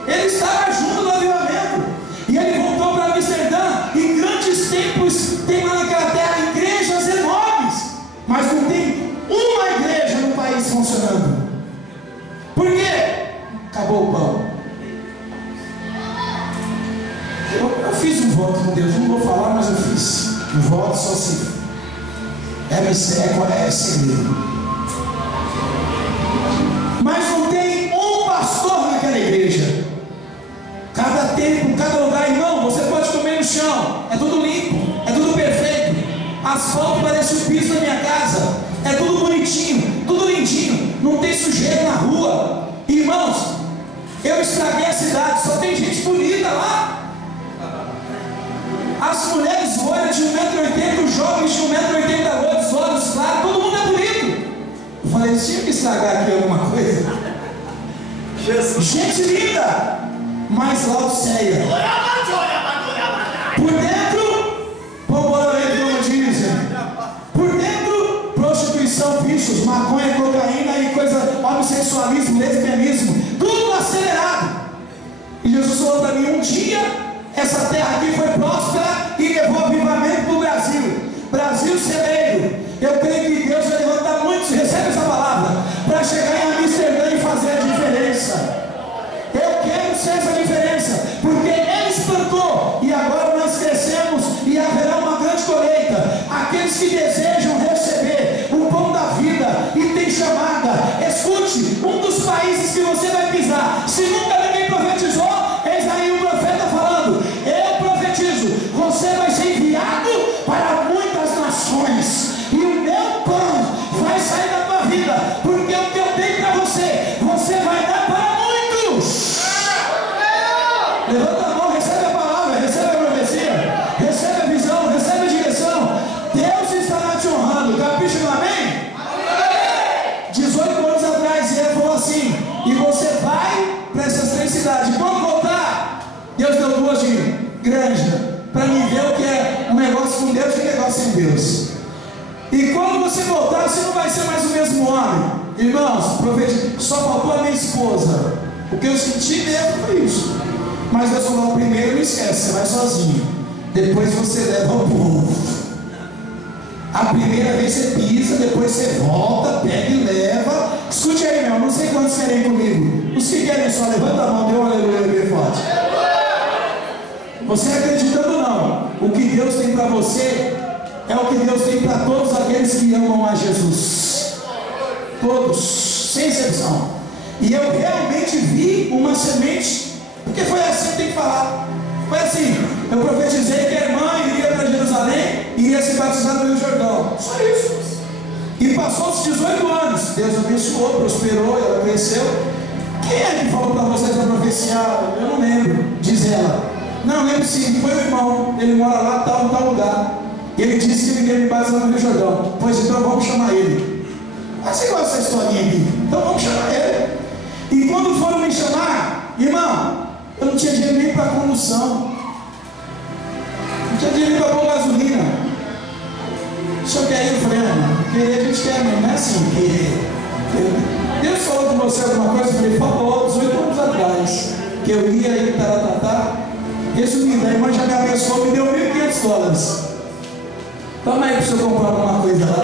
Ele estava junto do avivamento, e ele voltou para Amsterdã. E grandes templos tem lá naquela terra, igrejas enormes, mas não tem uma igreja no país funcionando. Por quê? Acabou o pão. Eu fiz um voto com Deus, não vou falar, mas eu fiz um voto, só se é segredo. Mas não tem um pastor naquela igreja. Cada tempo, cada lugar, irmão, você pode comer no chão, é tudo limpo, é tudo perfeito. Asfalto parece o piso da minha casa, é tudo bonitinho, tudo lindinho, não tem sujeira na rua. Irmãos, Eu estraguei a cidade, só tem gente bonita lá. As mulheres loiras de 1,80m, os jovens de 1,80m, os olhos claros, todo mundo é bonito. Eu falei, tinha que estragar aqui alguma coisa. Jesus. Gente linda, mas Laodiceia. Por dentro, pomboleiro, como dizem. Por dentro, prostituição, vícios, maconha, cocaína e coisa, homossexualismo, lesbianismo, tudo acelerado. E Jesus falou para mim, um dia essa terra aqui foi próspera e levou avivamento para o Brasil. Brasil celeiro. Eu creio que Deus vai levantar muitos, recebe essa palavra, para chegar em Amsterdã e fazer a diferença. Eu quero ser essa diferença, porque Ele espantou e agora nós crescemos e haverá uma grande colheita. Aqueles que desejam receber o pão da vida e tem chamada, escute, um dos países que você vai pisar, se nunca ninguém profetizou, eis aí o profeta falando, eu profetizo, você vai ser enviado para muitas nações, e o meu pão vai sair da tua vida, porque o que eu dei para você, você vai dar para muitos. Levanta a mão, recebe a palavra, recebe a profecia, recebe a visão, recebe a direção. Deus estará te honrando, capricha no amém? 18 anos atrás ele falou assim, e você vai para essas 3 cidades, quando voltar, Deus deu 2 de granja, para mim ver o que é um negócio com Deus e um negócio sem Deus. E quando você voltar, você não vai ser mais o mesmo homem. Irmãos, só faltou a minha esposa, o que eu senti mesmo foi isso. Mas Deus falou, primeiro não esquece, você vai sozinho, depois você leva o povo. A primeira vez você pisa, depois você volta, pega e leva. Escute aí, meu, não sei quantos querem ir comigo. Os que querem só, levanta a mão, dê um aleluia bem forte. Você acreditando ou não, o que Deus tem para você é o que Deus tem para todos aqueles que amam a Jesus. Todos, sem exceção. E eu realmente vi uma semente, porque foi assim que tem que falar. Foi assim, eu profetizei que a irmã iria para Jerusalém e iria se batizar no Rio Jordão. Só isso. E passou-se 18 anos. Deus abençoou, prosperou, ela cresceu. Quem é que falou para vocês a profecia? Eu não lembro, diz ela. Não, lembro sim, foi o irmão. Ele mora lá, tal, em tal lugar. E ele disse que ele iria me batizar no Rio Jordão. Pois então vamos chamar ele. Mas você gosta dessa historinha aqui? Então vamos chamar ele. E quando foram me chamar, irmão, eu não tinha dinheiro nem para condução, não tinha dinheiro nem para pôr gasolina. O senhor quer ir? Eu falei, querer a gente quer, mas não é assim, querer. Deus falou com você alguma coisa? Eu falei, falou, 18 anos atrás, que eu ia ir para resumindo, a irmã já me abençoou, me deu $1.500. Toma aí para o senhor comprar alguma coisa lá.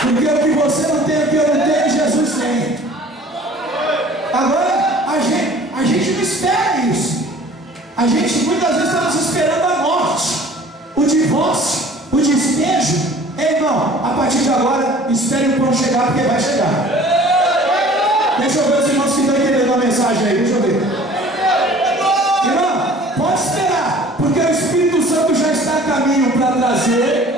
Porque o que você não tem, o que eu não tenho, Jesus tem. Agora, a gente não espera isso. A gente muitas vezes estamos esperando a morte, o divórcio, o despejo. Ei, irmão, a partir de agora, espere o pão chegar, porque vai chegar. Deixa eu ver os irmãos que estão entendendo a mensagem aí, deixa eu ver. Irmão, pode esperar, porque o Espírito Santo já está a caminho para trazer,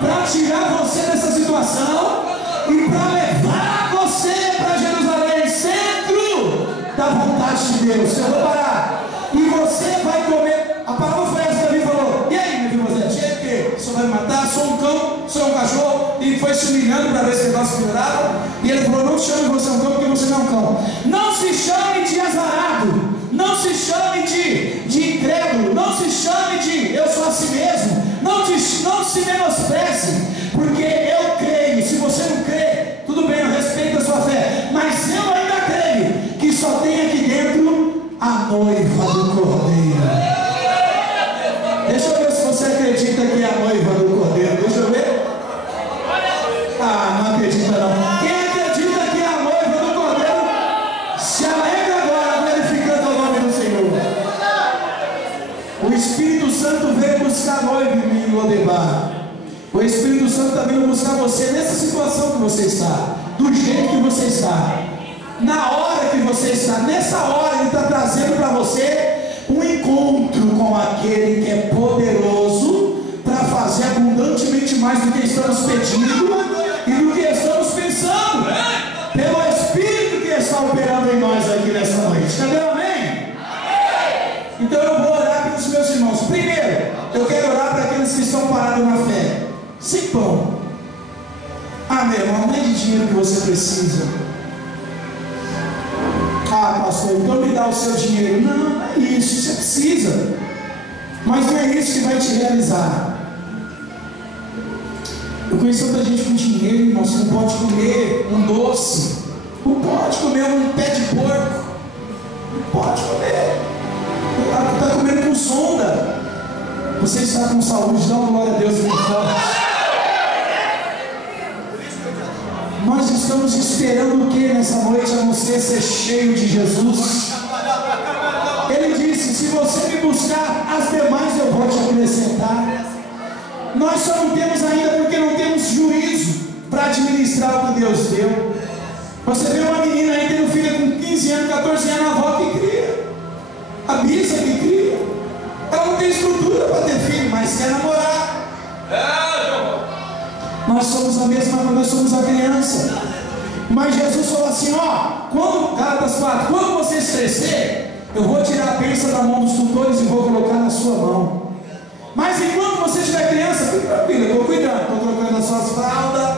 para tirar você dessa situação e para levar você para Jerusalém, centro da vontade de Deus. Eu vou parar. E você vai comer. A palavra foi essa que Davi falou. E aí, meu filho, você achei que o senhor vai me matar? Sou um cão, sou um cachorro. E foi se humilhando para ver se o negócio melhorava. E ele falou, não chame você um cão, porque você não é um cão. Não se chame de azarado. Não se chame de incrédulo. Não se chame de eu sou assim mesmo. Não se menospreze. Porque eu creio. Se você não crê, tudo bem, eu respeito a sua fé. Mas eu ainda creio que só tem aqui dentro a noiva do Cordeiro. Deixa eu ver se você acredita que é a noiva do Cordeiro. Deixa eu ver. Ah, não acredita não. Quem acredita que é a noiva do Cordeiro, se alegra agora, glorificando o nome do Senhor. O Espírito Santo veio buscar a noiva em Lodebar. O Espírito Santo está vindo buscar você nessa situação que você está, do jeito que você está, na hora que você está. Nessa hora Ele está trazendo para você um encontro com aquele que é poderoso para fazer abundantemente mais do que estamos pedindo e do que estamos pensando, pelo Espírito meu irmão, não é de dinheiro que você precisa. Ah, pastor, então me dá o seu dinheiro. Não, não é isso, você precisa. Mas não é isso que vai te realizar. Eu conheço tanta gente com dinheiro, irmão, você não pode comer um doce, não pode comer um pé de porco, não pode comer, está comendo com sonda. Você está com saúde, dá uma glória a Deus muito forte. Nós estamos esperando o que nessa noite? A você ser cheio de Jesus. Ele disse: se você me buscar, as demais eu vou te acrescentar. Nós só não temos ainda porque não temos juízo para administrar o que Deus deu. Você vê uma menina aí tendo filha com 15 anos, 14 anos, a avó que cria, a bisa que cria. Ela não tem estrutura para ter filho, mas quer namorar. Nós somos a mesma coisa, nós somos a criança. Mas Jesus falou assim: ó, quando, Gálatas 4, quando vocês crescer, eu vou tirar a bênção da mão dos tutores e vou colocar na sua mão. Mas enquanto você estiver criança, fique tranquilo, eu estou cuidando, estou trocando as suas fraldas.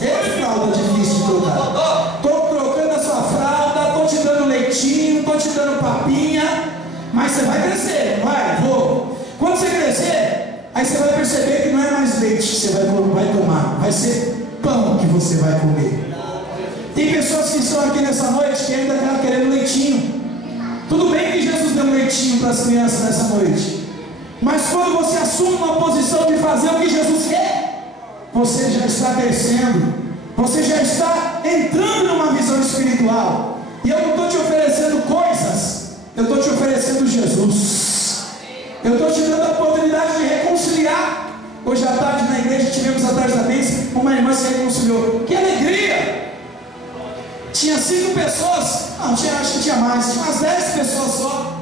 É fralda difícil de trocar. Estou trocando a sua fralda, estou te dando leitinho, estou te dando papinha. Mas você vai crescer, vai, vou. Quando você crescer, aí você vai perceber que não é mais leite que você vai tomar, vai ser pão que você vai comer. Tem pessoas que estão aqui nessa noite que ainda estão querendo leitinho. Tudo bem que Jesus deu um leitinho para as crianças nessa noite, mas quando você assume uma posição de fazer o que Jesus quer, você já está crescendo, você já está entrando numa visão espiritual. E eu não estou te oferecendo coisas, eu estou te oferecendo Jesus. Eu estou te dando a oportunidade de reconciliar. Hoje à tarde na igreja tivemos a tarde da bênção, uma irmã se reconciliou. Que alegria! Tinha 5 pessoas, não, acho que tinha mais, tinha umas 10 pessoas só.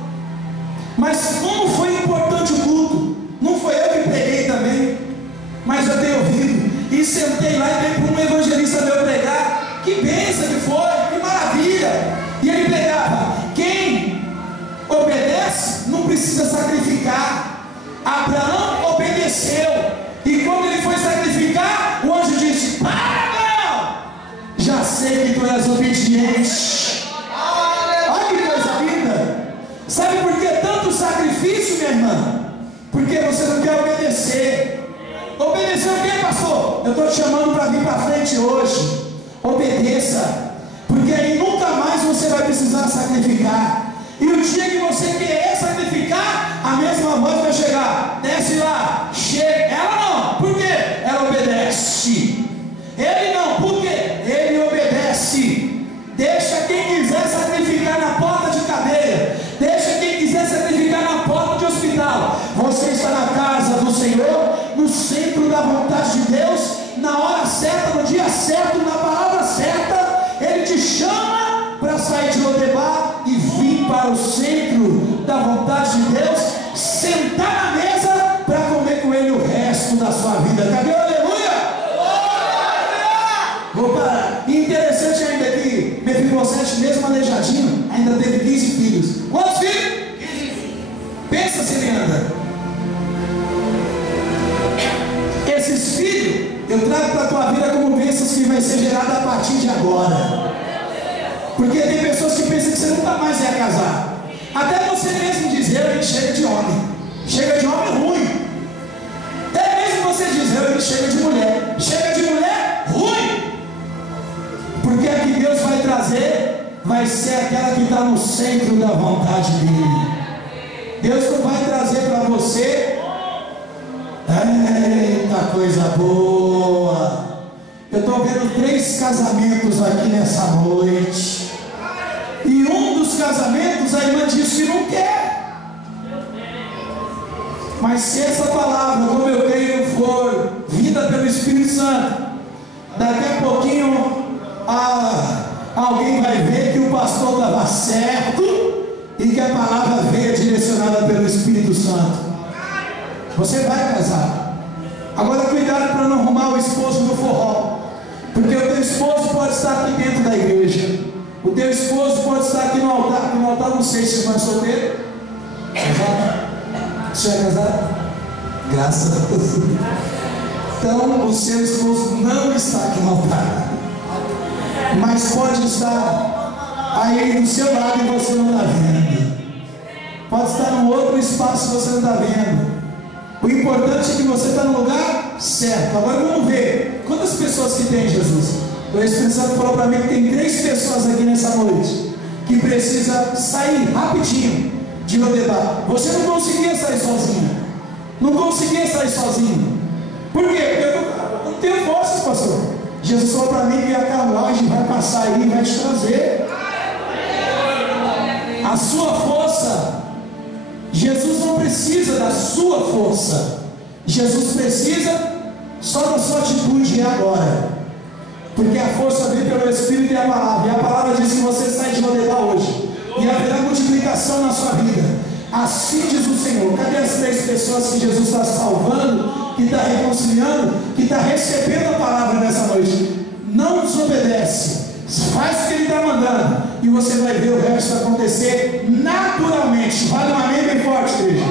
Mas como foi importante o culto? Não foi eu que preguei também, mas eu tenho ouvido. E sentei lá e veio para um evangelista meu pregar. Que bênção que foi, que maravilha! E ele pregava: quem obedece não precisa sacrificar. Abraão obedeceu, e quando ele foi sacrificar, o anjo disse: para, não! Já sei que tu és obediente. Olha que coisa linda! Sabe por que tanto sacrifício, minha irmã? Porque você não quer obedecer. Obedecer o que, pastor? Eu estou te chamando para vir para frente hoje. Obedeça, porque aí nunca mais você vai precisar sacrificar. E o dia que você querer sacrificar, a mesma voz vai chegar: desce lá, chega. Ela não, por quê? Ela obedece. Ele não, por quê? Ele obedece. Deixa quem quiser sacrificar na porta de cadeia, deixa quem quiser sacrificar na porta de hospital. Você está na casa do Senhor, no centro da vontade de Deus, na hora certa, no dia certo, na palavra certa. Ele te chama para sair de Lodebar e vir para o centro da vontade de Deus, sentar na mesa para comer com Ele o resto da sua vida. Cadê o aleluia? Vou parar. E interessante ainda que Mefibosete, mesmo aleijadinho, ainda teve 15 filhos. Quantos filhos? 15. Pensa se ele anda. Esses filhos eu trago para a tua vida como bênçãos que vai ser gerada a partir de agora. Porque tem pessoas que pensam que você nunca mais vai casar. Até você mesmo dizer: ele chega de homem. Chega de homem ruim. Até mesmo você dizer: ele chega de mulher. Chega de mulher ruim. Porque a que Deus vai trazer vai ser aquela que está no centro da vontade dele. Deus não vai trazer para você, eita coisa boa. Eu estou vendo 3 casamentos aqui nessa noite. E um dos casamentos a irmã disse que não quer. Mas se essa palavra, como eu creio, for vinda pelo Espírito Santo, daqui a pouquinho alguém vai ver que o pastor estava certo e que a palavra veio direcionada pelo Espírito Santo. Você vai casar. Agora cuidado para não arrumar o esposo no forró, porque o teu esposo pode estar aqui dentro da igreja, o teu esposo pode estar aqui no altar. No altar não sei se irmã é solteiro. Casado? Você é casado? Graças a Deus. Então o seu esposo não está aqui no altar, mas pode estar aí do seu lado e você não está vendo. Pode estar num outro espaço e você não está vendo. O importante é que você está no lugar certo. Agora vamos ver quantas pessoas que tem Jesus. O Espírito Santo falou para mim que tem 3 pessoas aqui nessa noite que precisa sair rapidinho de Lodebar. Você não conseguia sair sozinho. Não conseguia sair sozinho. Por quê? Porque eu não tenho forças, pastor. Jesus falou para mim que a carruagem vai passar aí e vai te trazer. A sua força. Jesus não precisa da sua força. Jesus precisa só da sua atitude agora. Porque a força vem pelo Espírito e a palavra. E a palavra diz que você sai de Lodebar hoje e haverá multiplicação na sua vida. Assim diz o Senhor. Cadê as 3 pessoas que Jesus está salvando, que está reconciliando, que está recebendo a palavra nessa noite? Não desobedece, faz o que Ele está mandando, e você vai ver o resto acontecer naturalmente. Vale um amém bem forte, igreja.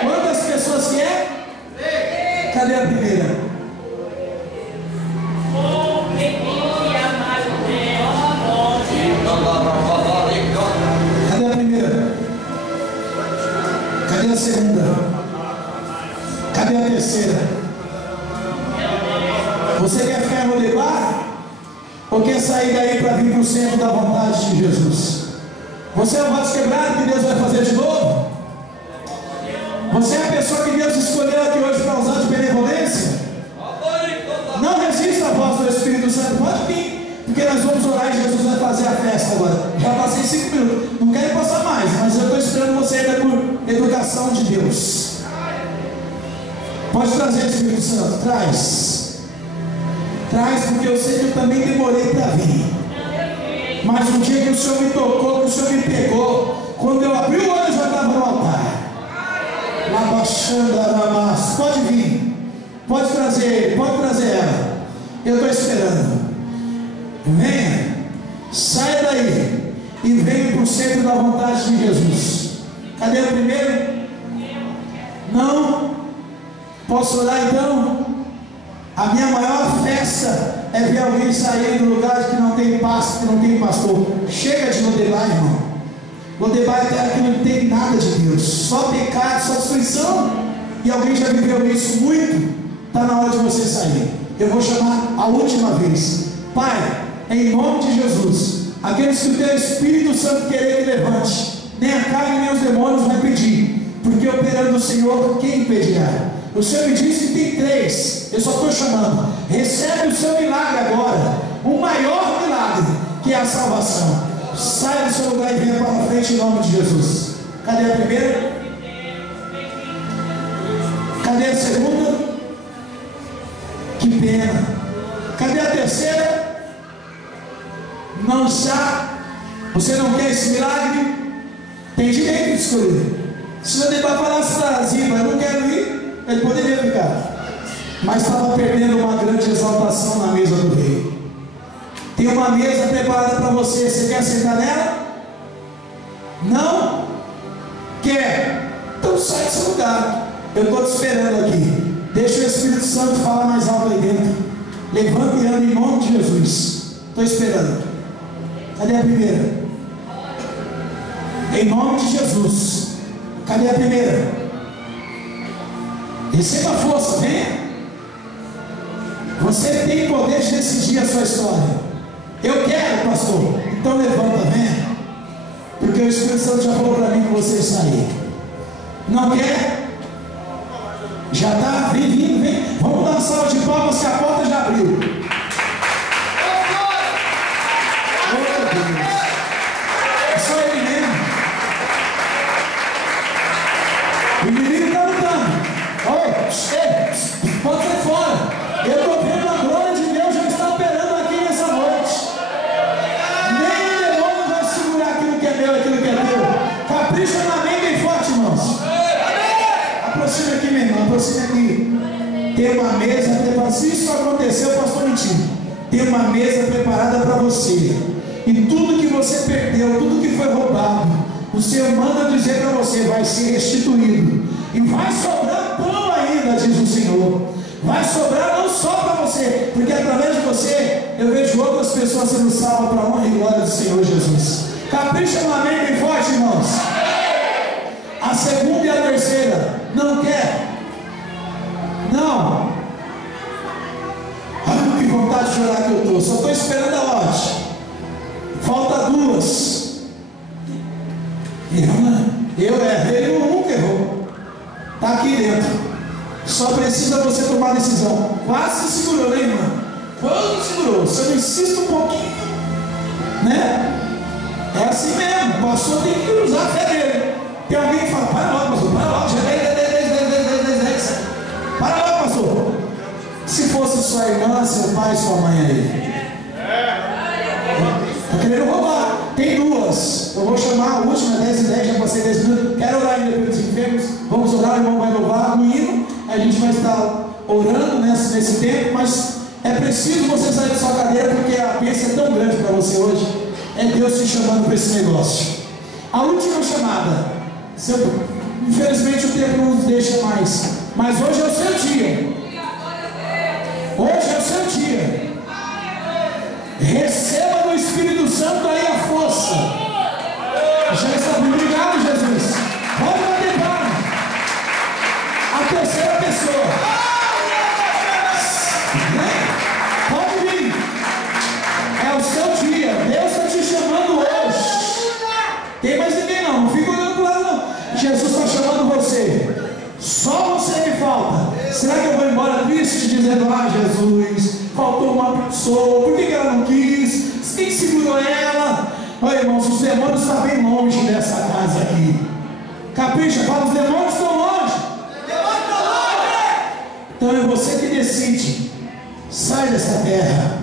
Quantas pessoas que é? Cadê a primeira? Cadê a primeira? Cadê a segunda? Cadê a terceira? Você quer ficar em Lodebar? Ou quer sair daí para vir para o centro da vontade de Jesus? Você é o vaso quebrado que Deus vai fazer de novo? Você é a pessoa que Deus escolheu aqui hoje para usar de benevolência? Não resista à voz do Espírito Santo. Pode vir, porque nós vamos orar e Jesus vai fazer a festa agora. Já passei 5 minutos, não quero passar mais, mas eu estou esperando você ainda por educação de Deus. Pode trazer, Espírito Santo, traz. Traz, porque eu sei que eu também demorei para vir. Mas um dia que o Senhor me tocou, que o Senhor me pegou, quando eu abri o olho eu já estava no altar. Pode vir, pode trazer ela. Eu estou esperando. Venha, saia daí e venha para o centro da vontade de Jesus. Cadê o primeiro? Não? Posso orar então? A minha maior festa é ver alguém sair do lugar que não tem pasto, que não tem pastor. Chega de Lodebar, irmão. Lodebar é terra que não tem nada de Deus, só pecado, só destruição. E alguém já viveu isso muito. Está na hora de você sair. Eu vou chamar a última vez. Pai, em nome de Jesus, aqueles que o teu Espírito Santo querer que levante, nem a carne nem os demônios vai pedir, porque operando o Senhor, quem impedirá? O Senhor me disse que tem 3, eu só estou chamando. Recebe o seu milagre agora, o maior milagre, que é a salvação. Saia do seu lugar e venha para frente em nome de Jesus. Cadê a primeira? Cadê a segunda? Que pena. Cadê a terceira? Não está. Você não quer esse milagre? Tem direito de escolher. Se você vai falar para Ziba, eu não quero ir, ele poderia ficar, mas estava perdendo uma grande exaltação na mesa do rei. Tem uma mesa preparada para você. Você quer sentar nela? Não? Quer? Então sai desse lugar. Eu estou te esperando aqui. Deixa o Espírito Santo falar mais alto aí dentro. Levanta e anda em nome de Jesus. Estou esperando. Cadê a primeira? Em nome de Jesus. Cadê a primeira? Receba força, venha. Você tem poder de decidir a sua história. Eu quero, pastor. Então levanta, venha. Porque o Espírito Santo já falou para mim que você sair. Não quer? Já está? Vem, vem, vem. Vamos dar uma salva de palmas que a porta já abriu. É só ele mesmo. O menino está lutando. Pode ser fora. Eu estou vendo a glória de Deus já está operando aqui nessa noite. Nem o demônio vai segurar aquilo que é meu, aquilo que é teu. Capricha na mente bem forte, irmãos. Aproxima aqui, meu irmão. Aproxima aqui. Tem uma mesa preparada. Se isso aconteceu, eu posso mentir. Tem uma mesa preparada para você. E tudo que você perdeu, tudo que foi roubado, o Senhor manda dizer para você, vai ser restituído. E vai sobrar pão ainda, diz o Senhor. vai sobrar não só para você, porque através de você eu vejo outras pessoas sendo salvas para a honra e glória do Senhor Jesus. Capricha no amém bem forte, irmãos. A segunda e a terceira, não quer? Não. Olha que vontade de chorar que eu estou, só estou esperando a lote. Falta duas. Eu errei, ele nunca errou. Está aqui dentro. Só precisa você tomar a decisão. Quase se segurou, né, irmã? Quando segurou? Se eu insisto um pouquinho, né? É assim mesmo. O pastor tem que usar a fé dele. Tem alguém que fala: para logo, pastor, para logo, já 10. Para logo, pastor. Se fosse sua irmã, seu pai, sua mãe aí. Está querendo roubar. Tem duas. Eu vou chamar a última, 10:10, já passei 10 minutos. Quero orar ainda pelos enfermos. Vamos orar, o irmão vai louvar no hino. A gente vai estar orando nesse tempo, mas é preciso você sair da sua cadeira, porque a bênção é tão grande para você hoje. É Deus te chamando para esse negócio. A última chamada. Infelizmente o tempo não nos deixa mais. Mas hoje é o seu dia. Hoje é o seu dia. Receba do Espírito Santo aí a força. Já está. Obrigado, Jesus. Pode bater palma. A terceira pessoa. Pode vir. É o seu dia. Deus está te chamando hoje. Tem mais ninguém não. Não fica olhando para o lado não. Jesus está chamando você. Só você me falta. Será que eu vou embora triste dizendo: ah, Jesus, faltou uma pessoa, por que ela não quis? Quem segurou ela? Olha, irmãos, os demônios estão bem longe dessa casa aqui. Capricha, fala: os demônios estão longe. Demônios estão longe. Então é você que decide. Sai dessa terra,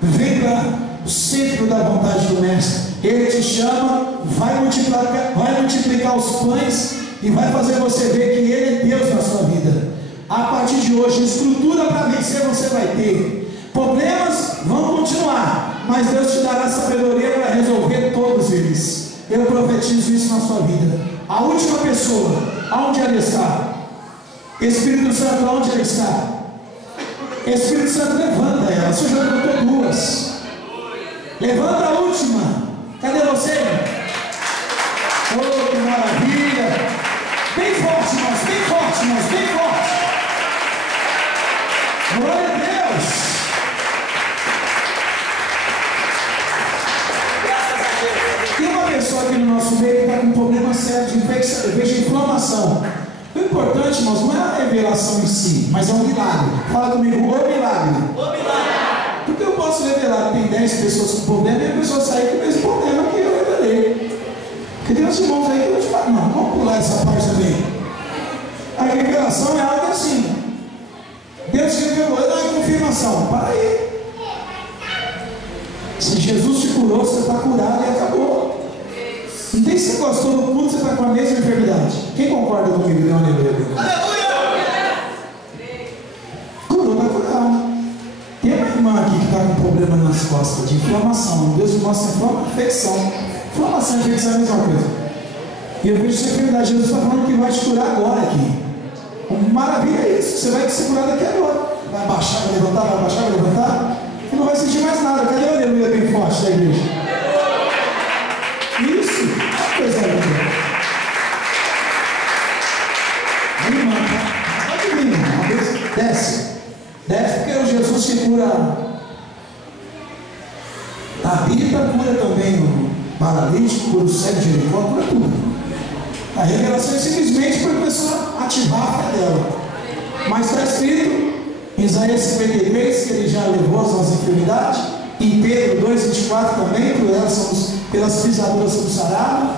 vem para o centro da vontade do Mestre. Ele te chama, vai multiplicar os pães e vai fazer você ver que Ele é Deus na sua vida. A partir de hoje, estrutura para vencer você vai ter. Problemas vão continuar, mas Deus te dará sabedoria para resolver todos eles. Eu profetizo isso na sua vida. A última pessoa, aonde ela está? Espírito Santo, aonde ela está? Espírito Santo, levanta ela. Você já levantou duas. Levanta a última. Cadê você? Oh, que maravilha! Bem forte, irmãos, bem forte, irmãos, bem forte. Glória a Deus. Tem uma pessoa aqui no nosso meio que está com um problema sério de infecção, de inflamação. O importante, irmãos, não é a revelação em si, mas é um milagre. Fala comigo: o milagre. O milagre. Porque eu posso revelar que tem 10 pessoas com problema e a pessoa sair com o mesmo problema que eu revelei. Porque tem uns irmãos aí que eu vou te falar: não, vamos pular essa parte também. A revelação é algo assim. Deus te revelou, não é confirmação. Para aí. Se Jesus te curou, você está curado e acabou. Não tem se gostou do culto, você está com a mesma enfermidade. Quem concorda comigo? Não, aleluia. Curou, está curado. Tem uma irmã aqui que está com problema nas costas de inflamação. Deus me mostra infecção. Inflamação e infecção é a mesma coisa. E eu vejo essa enfermidade. Jesus está falando que vai te curar agora aqui. Maravilha é isso. Você vai se curar daqui agora. Vai baixar, vai levantar, vai baixar, vai levantar. E não vai sentir mais nada. Cadê o aleluia bem forte da igreja? Isso. Que coisa linda. Irmã, pode vir, irmã. Desce. Desce porque o Jesus te cura. Habita, cura também o paralítico, cura o cego de Jericó, cura tudo. A revelação é simplesmente para a pessoa ativar a fé dela. Mas está escrito em Isaías 53 que ele já levou as nossas enfermidades. Em Pedro 2,24 também, por elas somos pelas pisaduras somos sarados.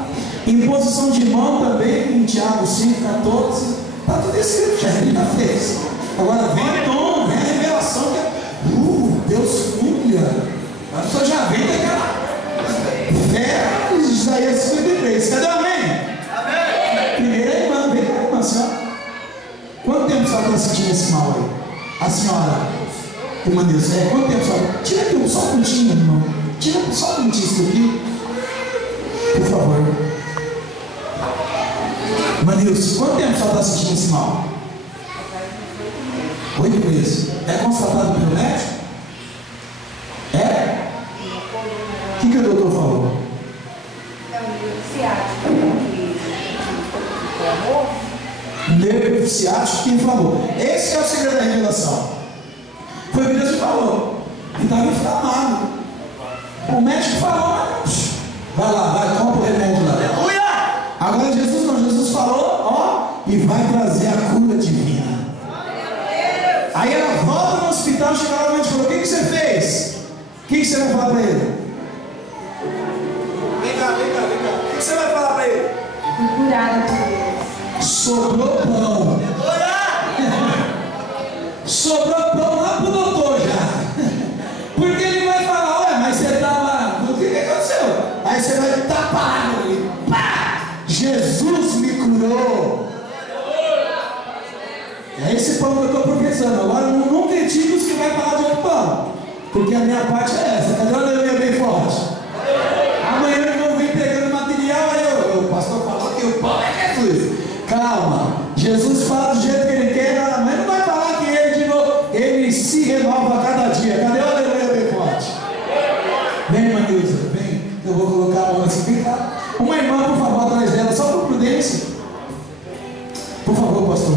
Em posição de mão também, em Tiago 5,14. Está tudo escrito, já ele já fez. Agora vem o dom, vem a revelação que é, Deus cuida. A pessoa já vem daquela fé de Isaías 53. Cadê o amém? Primeira irmã, vem cá, irmã, senhora. Quanto tempo a senhora está sentindo esse mal aí? A senhora, irmã Deus, quanto tempo a senhora? Tira aqui só um pontinho, irmão. Tira só um pontinho isso aqui. Por favor. Irmã Deus, quanto tempo a senhora está sentindo esse mal? 8 meses. É constatado pelo médico? É? O que o doutor falou? Nervo ciático que inflamou. Esse é o segredo da revelação. Foi o que Deus falou. Ele estava inflamado. O médico falou: vai lá, vai, compra o remédio lá. Aleluia! Agora Jesus não, Jesus falou, ó, e vai trazer a cura divina. Aí ela volta no hospital, chega lá, o médico falou: o que você fez? O que você vai falar para ele? Vem cá. O que você vai falar para ele? Fui curada por Deus. Sobrou pão. Sobrou pão lá pro doutor já. Porque ele vai falar: ué, mas você estava. O que aconteceu? Aí você vai tapar ele. Pá! Jesus me curou. É esse pão que eu estou professando. Agora eu não critico os que vai falar de outro pão, porque a minha parte é essa. Cadê o aleluia bem forte? Amanhã eu vou vir pegando material. Aí o pastor falou que o pão é Jesus. Calma, Jesus fala do jeito que ele quer, mas não vai falar que ele de novo, ele se renova a cada dia. Cadê o aleluia bem forte? Vem, irmã Nilza, vem, eu vou colocar a mão assim, vem cá. Uma irmã, por favor, atrás dela, só por prudência. Por favor, pastor.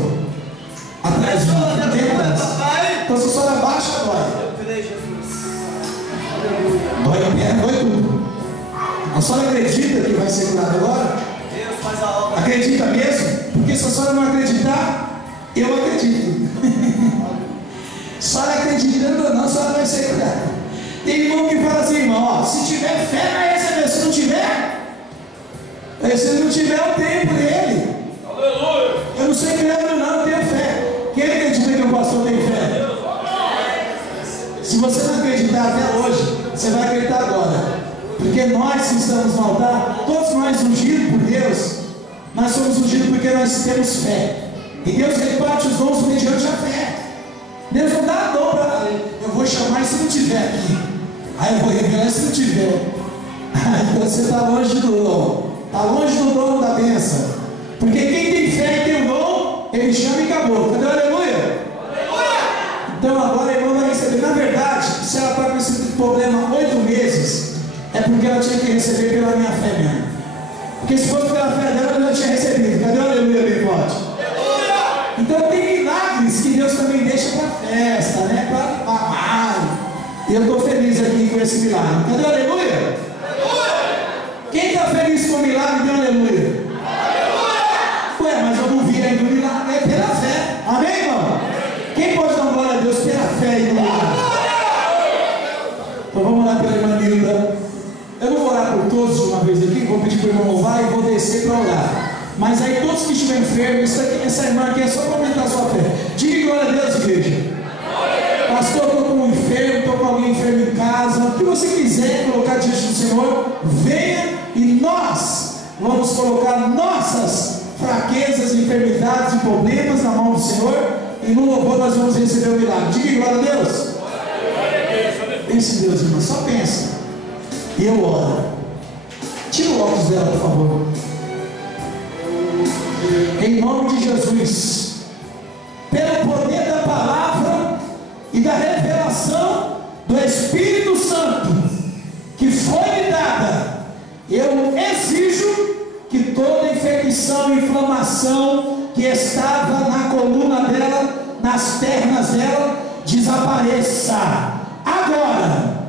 Atrás de mim, tem atrás. Então se a senhora baixa, dói. Dói a perna, dói tudo. A senhora acredita que vai ser curada agora? Acredita mesmo? Porque se a senhora não acreditar, eu acredito. A senhora acreditando ou não, a senhora vai ser curada. Tem irmão que fala assim: irmão, ó, se tiver fé, vai receber. Se não tiver, eu tenho por ele. Aleluia. Eu não sei crendo, não, eu tenho fé. Quem acredita que o pastor tem fé? Se você não acreditar até hoje, você vai acreditar agora. Porque nós que estamos no altar, todos nós ungidos por Deus, nós somos ungidos porque nós temos fé. E Deus reparte os dons mediante a fé. Deus não dá dom para eu vou chamar se não tiver aqui. Aí eu vou revelar se não tiver. Aí você está longe do dom. Está longe do dom da bênção. Porque quem tem fé e tem o dom, ele chama e acabou. Cadê o aleluia? Então agora a irmã vai receber. Na verdade, se ela está com esse problema 8 meses, é porque ela tinha que receber pela minha fé mesmo. Porque se fosse pela fé dela, ela já tinha recebido. Cadê o aleluia bem forte? Então tem milagres que Deus também deixa para festa, né? Para amar. E eu estou feliz aqui com esse milagre. Cadê o aleluia? Quem está feliz com o milagre, dê um aleluia. Ué, mas eu não vi ainda o milagre. É pela fé. Amém, irmão? Quem pode dar glória a Deus pela fé e no milagre? Então vamos lá pela irmã Nilda. Eu não vou orar por todos de uma vez aqui, vou pedir para o irmão louvar e vou descer para orar. Mas aí todos que estiverem enfermos, essa irmã aqui é só para aumentar a sua fé. Diga glória a Deus, igreja. Pastor, estou com um enfermo, estou com alguém enfermo em casa. O que você quiser colocar diante do Senhor, venha e nós vamos colocar nossas fraquezas, enfermidades e problemas na mão do Senhor. E no louvor nós vamos receber o milagre. Diga glória a Deus. Pense em Deus, irmão, só pensa. E eu oro. Tira o óculos dela, por favor. Em nome de Jesus, pelo poder da palavra e da revelação do Espírito Santo que foi me dada, eu exijo que toda infecção e inflamação que estava na coluna dela, nas pernas dela, desapareça. Agora,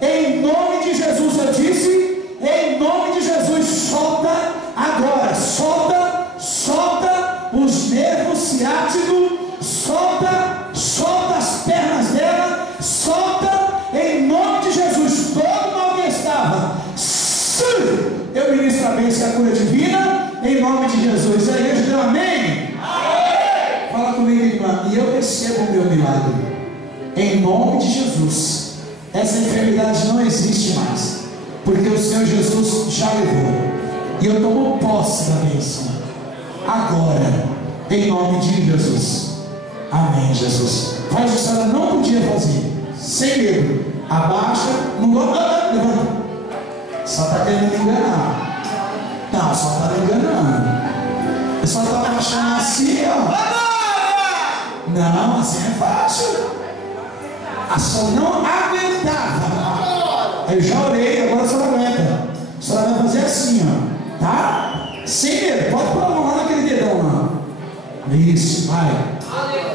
em nome de Jesus, eu disse, em nome de Jesus, solta agora, solta os nervos ciáticos, solta as pernas dela, solta em nome de Jesus, todo mal que estava. Eu ministro a bênção e a cura divina, em nome de Jesus. A igreja deu amém? Amém. Fala comigo, irmã, e eu recebo o meu milagre, em nome de Jesus. Essa enfermidade não existe mais, porque o Senhor Jesus já levou. E eu tomo posse da bênção agora, em nome de Jesus. Amém, Jesus. Faz o que ela não podia fazer, sem medo. Abaixa, não levanta. Só está querendo me enganar. Não, só está me enganando. Só está abaixando assim, ó. Não, assim é fácil. A senhora não aguentava. Eu já orei, agora a senhora aguenta. A senhora vai fazer assim, ó. Tá? Sem medo. Pode pôr a mão lá naquele dedão lá. Isso, vai.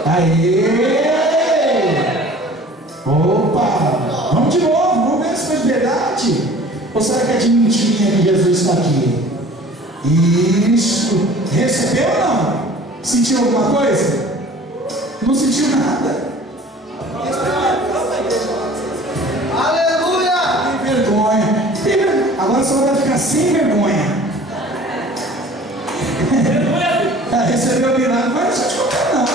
Aê! Opa! Vamos de novo, vamos ver se foi de verdade. Ou será que é de mentirinha que Jesus está aqui? Isso. Recebeu ou não? Sentiu alguma coisa? Não sentiu nada. Aleluia! Tem vergonha. Agora você vai ficar sem vergonha. Recebeu o milagre, não vai deixar de contar, não.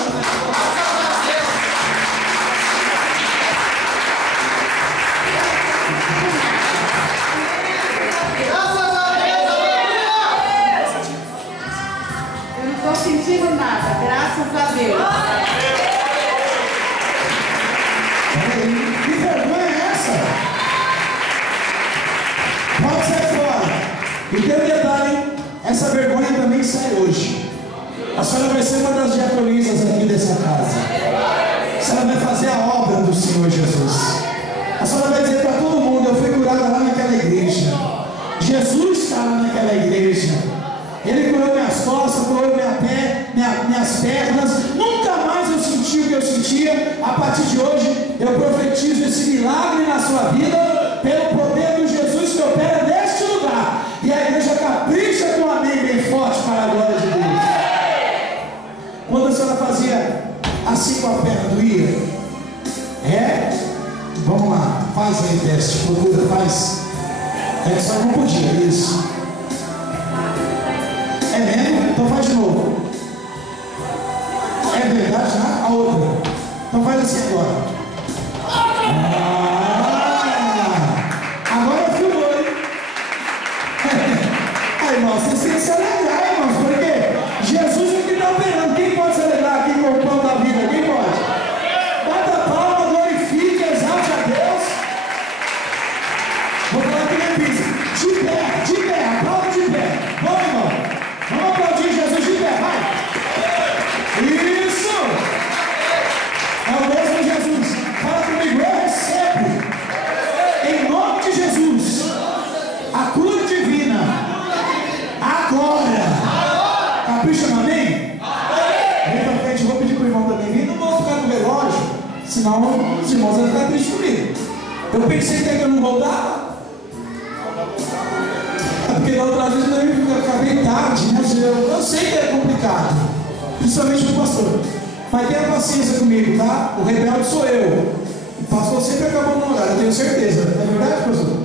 Eu não estou sentindo nada, graças a Deus. Peraí, que vergonha é essa? Pode sair fora. E tem um detalhe, hein? Essa vergonha também sai hoje. A senhora vai ser uma das diaconisas aqui dessa casa. A senhora vai fazer a obra do Senhor Jesus. A senhora vai dizer para todo mundo: eu fui curada lá naquela igreja. Jesus está lá naquela igreja. Ele curou minhas costas, curou minhas pernas. Nunca mais eu senti o que eu sentia. A partir de hoje, eu profetizo esse milagre na sua vida, pelo poder do Jesus que opera neste lugar. E a igreja capricha com um amém bem forte para a glória de Deus. Quando a senhora fazia assim com a perna, doía? É? Vamos lá, faz aí teste, procura, faz. É que só não podia, isso. É mesmo? Então faz de novo. É verdade, né? A outra. Então faz assim agora. Agora filmou, hein? Aí, irmãos, vocês têm que se alegrar, irmãos, porque Jesus é que está operando. Quem pode se alegrar aqui com o pão da vida? Quem pode? Bata a palma, glorifique, exalte a Deus. Vou falar que nem pizza. De pé, aplauda de pé. Vamos, irmão. Vamos aplaudir Jesus de pé, vai. Isso. É o mesmo Jesus. Fala comigo, eu recebo. Em nome de Jesus. A cura divina. Agora. Capricha no amém? Vem pra frente, eu vou pedir pro irmão também vir. Não vou ficar no relógio, senão os irmãos vão ficar tristes comigo. Eu pensei que eu não voltava. É porque da outra vez eu acabei tarde, né? Eu sei que é complicado, principalmente pro pastor. Mas tenha paciência comigo, tá? O rebelde sou eu. O pastor sempre acabou no horário, eu tenho certeza. Não é verdade, pastor?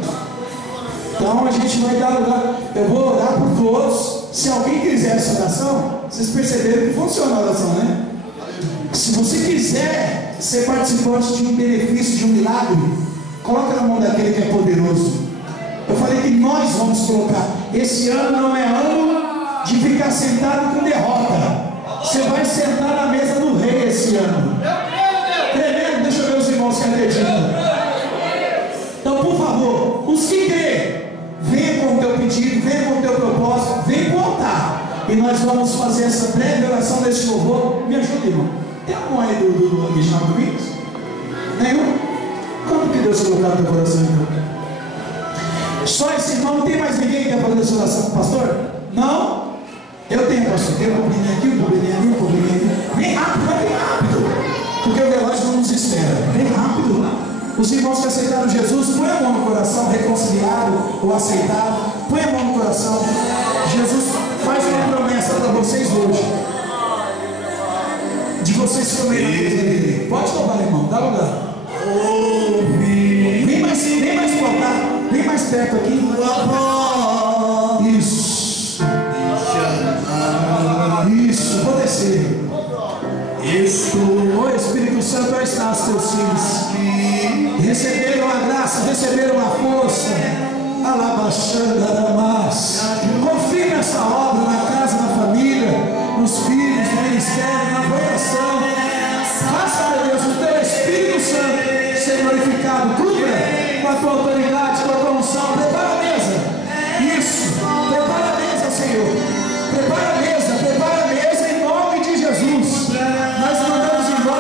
Então a gente vai dar lugar. Eu vou orar por todos. Se alguém quiser essa oração, vocês perceberam que funciona a oração, né? Se você quiser ser participante de um benefício, de um milagre, coloca na mão daquele que é poderoso. Eu falei que nós vamos colocar. Esse ano não é ano de ficar sentado com derrota. Você vai sentar na mesa do rei esse ano. Tremendo, deixa eu ver os irmãos que acreditam. Então, por favor, os que crê, venha com o teu pedido, venha com o teu propósito, vem com o altar. E nós vamos fazer essa breve oração desse louvor. Me ajuda, irmão. Tem algum aí do Reginaldo Domingos? Nenhum? Quanto que Deus colocou no teu coração, então? Só esse irmão, não tem mais ninguém que quer fazer essa oração com o pastor? Não? Eu tenho, pastor. Tem um probleminha aqui, um probleminha ali, um probleminha ali. Vem rápido, vai bem rápido. Porque o relógio não nos espera. Vem rápido. Os irmãos que aceitaram Jesus, põe a mão no coração, reconciliado ou aceitado. Põe a mão no coração. Jesus faz uma promessa para vocês hoje. De vocês comerem a mesa dele. Pode louvar, irmão, dá lugar. Vem mais para o altar. Vem mais perto aqui. Isso. Isso, vou descer. Isso. O Espírito Santo vai estar aos teus filhos. Receberam a graça, receberam a força. Alabaxandaramas. Confirme essa obra na casa, na família, nos filhos, no ministério, na vocação. Faça, meu Deus, o teu Espírito Santo ser glorificado. Cubra com a tua autoridade, com a tua unção. Prepara a mesa. Isso. Prepara a mesa, Senhor. Prepara a mesa em nome de Jesus. Nós mandamos embora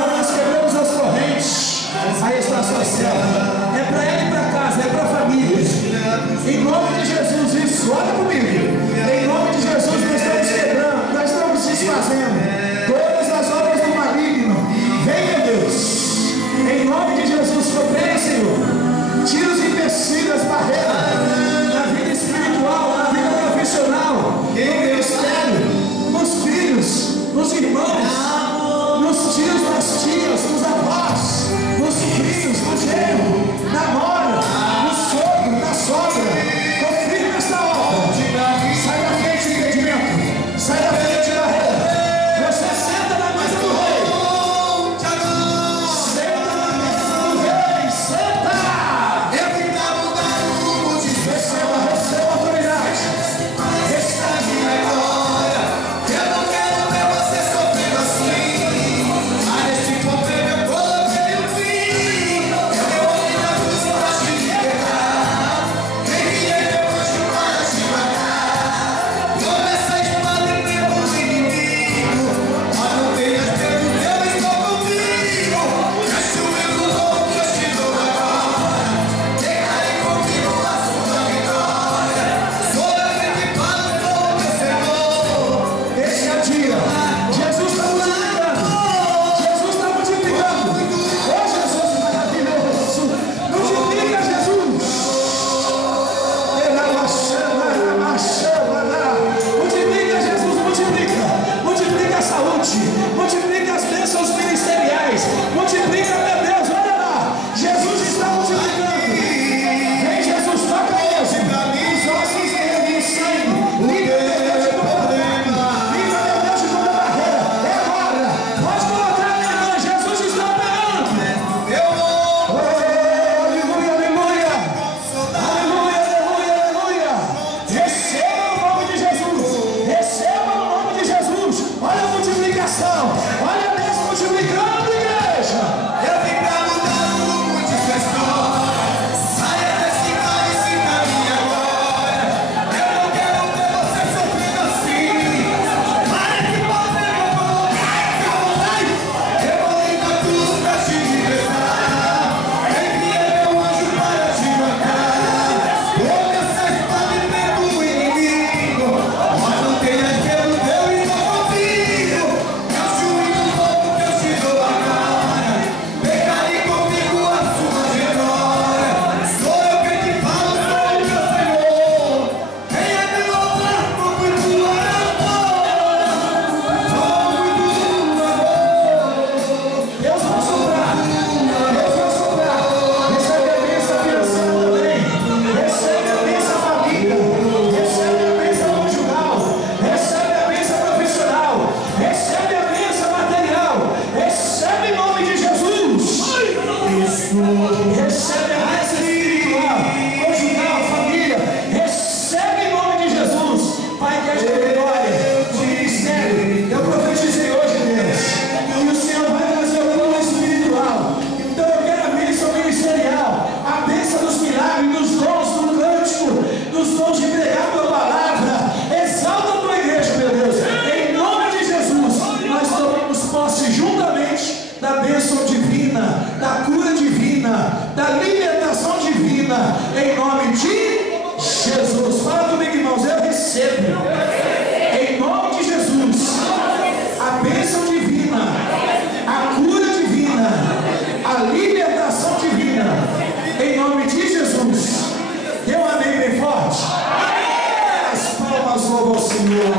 palmas, louva ao Senhor.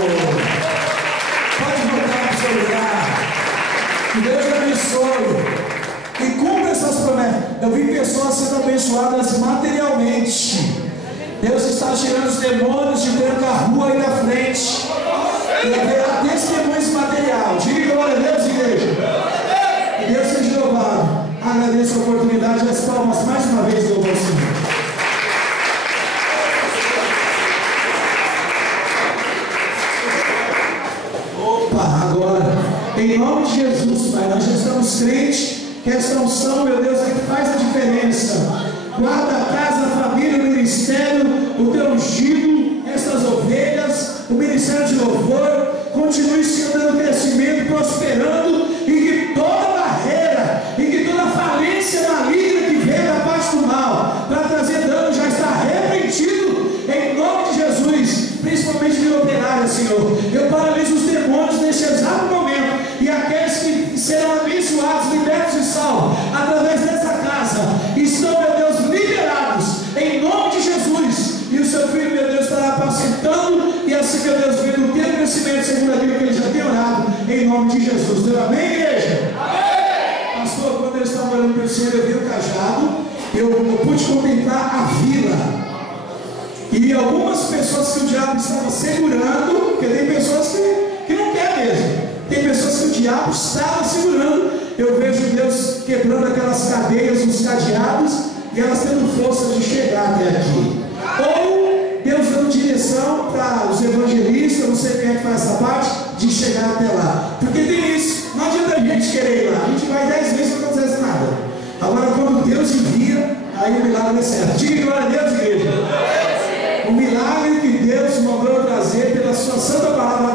Pode voltar para o seu lugar. Que Deus te abençoe. E cumpra essas promessas. Eu vi pessoas sendo abençoadas materialmente. Deus está tirando os demônios de dentro da rua aí na frente. E haverá testemunhos material. Diga glória a Deus, igreja. Que Deus seja louvado. Agradeço a oportunidade. As palmas mais uma vez, louvo ao Senhor. Opa, agora, em nome de Jesus, Pai, nós já estamos crentes que esta unção, meu Deus, é que faz a diferença. Guarda a casa, a família, o ministério, o teu ungido, estas ovelhas, o ministério de louvor, continue se dando crescimento, prosperando, e que toda barreira, e que toda falência maligna que vem da parte do mal, para trazer dano, já está repreendido, em nome de Jesus, principalmente de operária, Senhor. Eu paraliso os demônios neste exato momento, e aqueles que serão abençoados, libertos e salvos, através dessa casa, estão, meu Deus, liberados, em nome de Jesus, e o seu filho, meu Deus, estará apacentando, e assim, meu Deus, vendo o teu crescimento, segundo aquilo que ele já tem orado, em nome de Jesus. Deus, amém, igreja? Amém! Pastor, quando eles estavam olhando para o Senhor, eu vi o cajado, eu pude contemplar a vila, e algumas pessoas que o diabo estava segurando, porque tem pessoas que não querem mesmo, tem pessoas que o diabo estava segurando. Eu vejo Deus quebrando aquelas cadeias, os cadeados, e elas tendo força de chegar até aqui. Ou Deus dando direção para os evangelistas, não sei quem é que faz essa parte, de chegar até lá. Porque tem isso, não adianta a gente querer ir lá, a gente vai 10 vezes e não acontece nada. Agora, quando Deus envia, aí o milagre é certo. Diga glória a Deus, igreja. O milagre que Deus mandou trazer pela sua santa palavra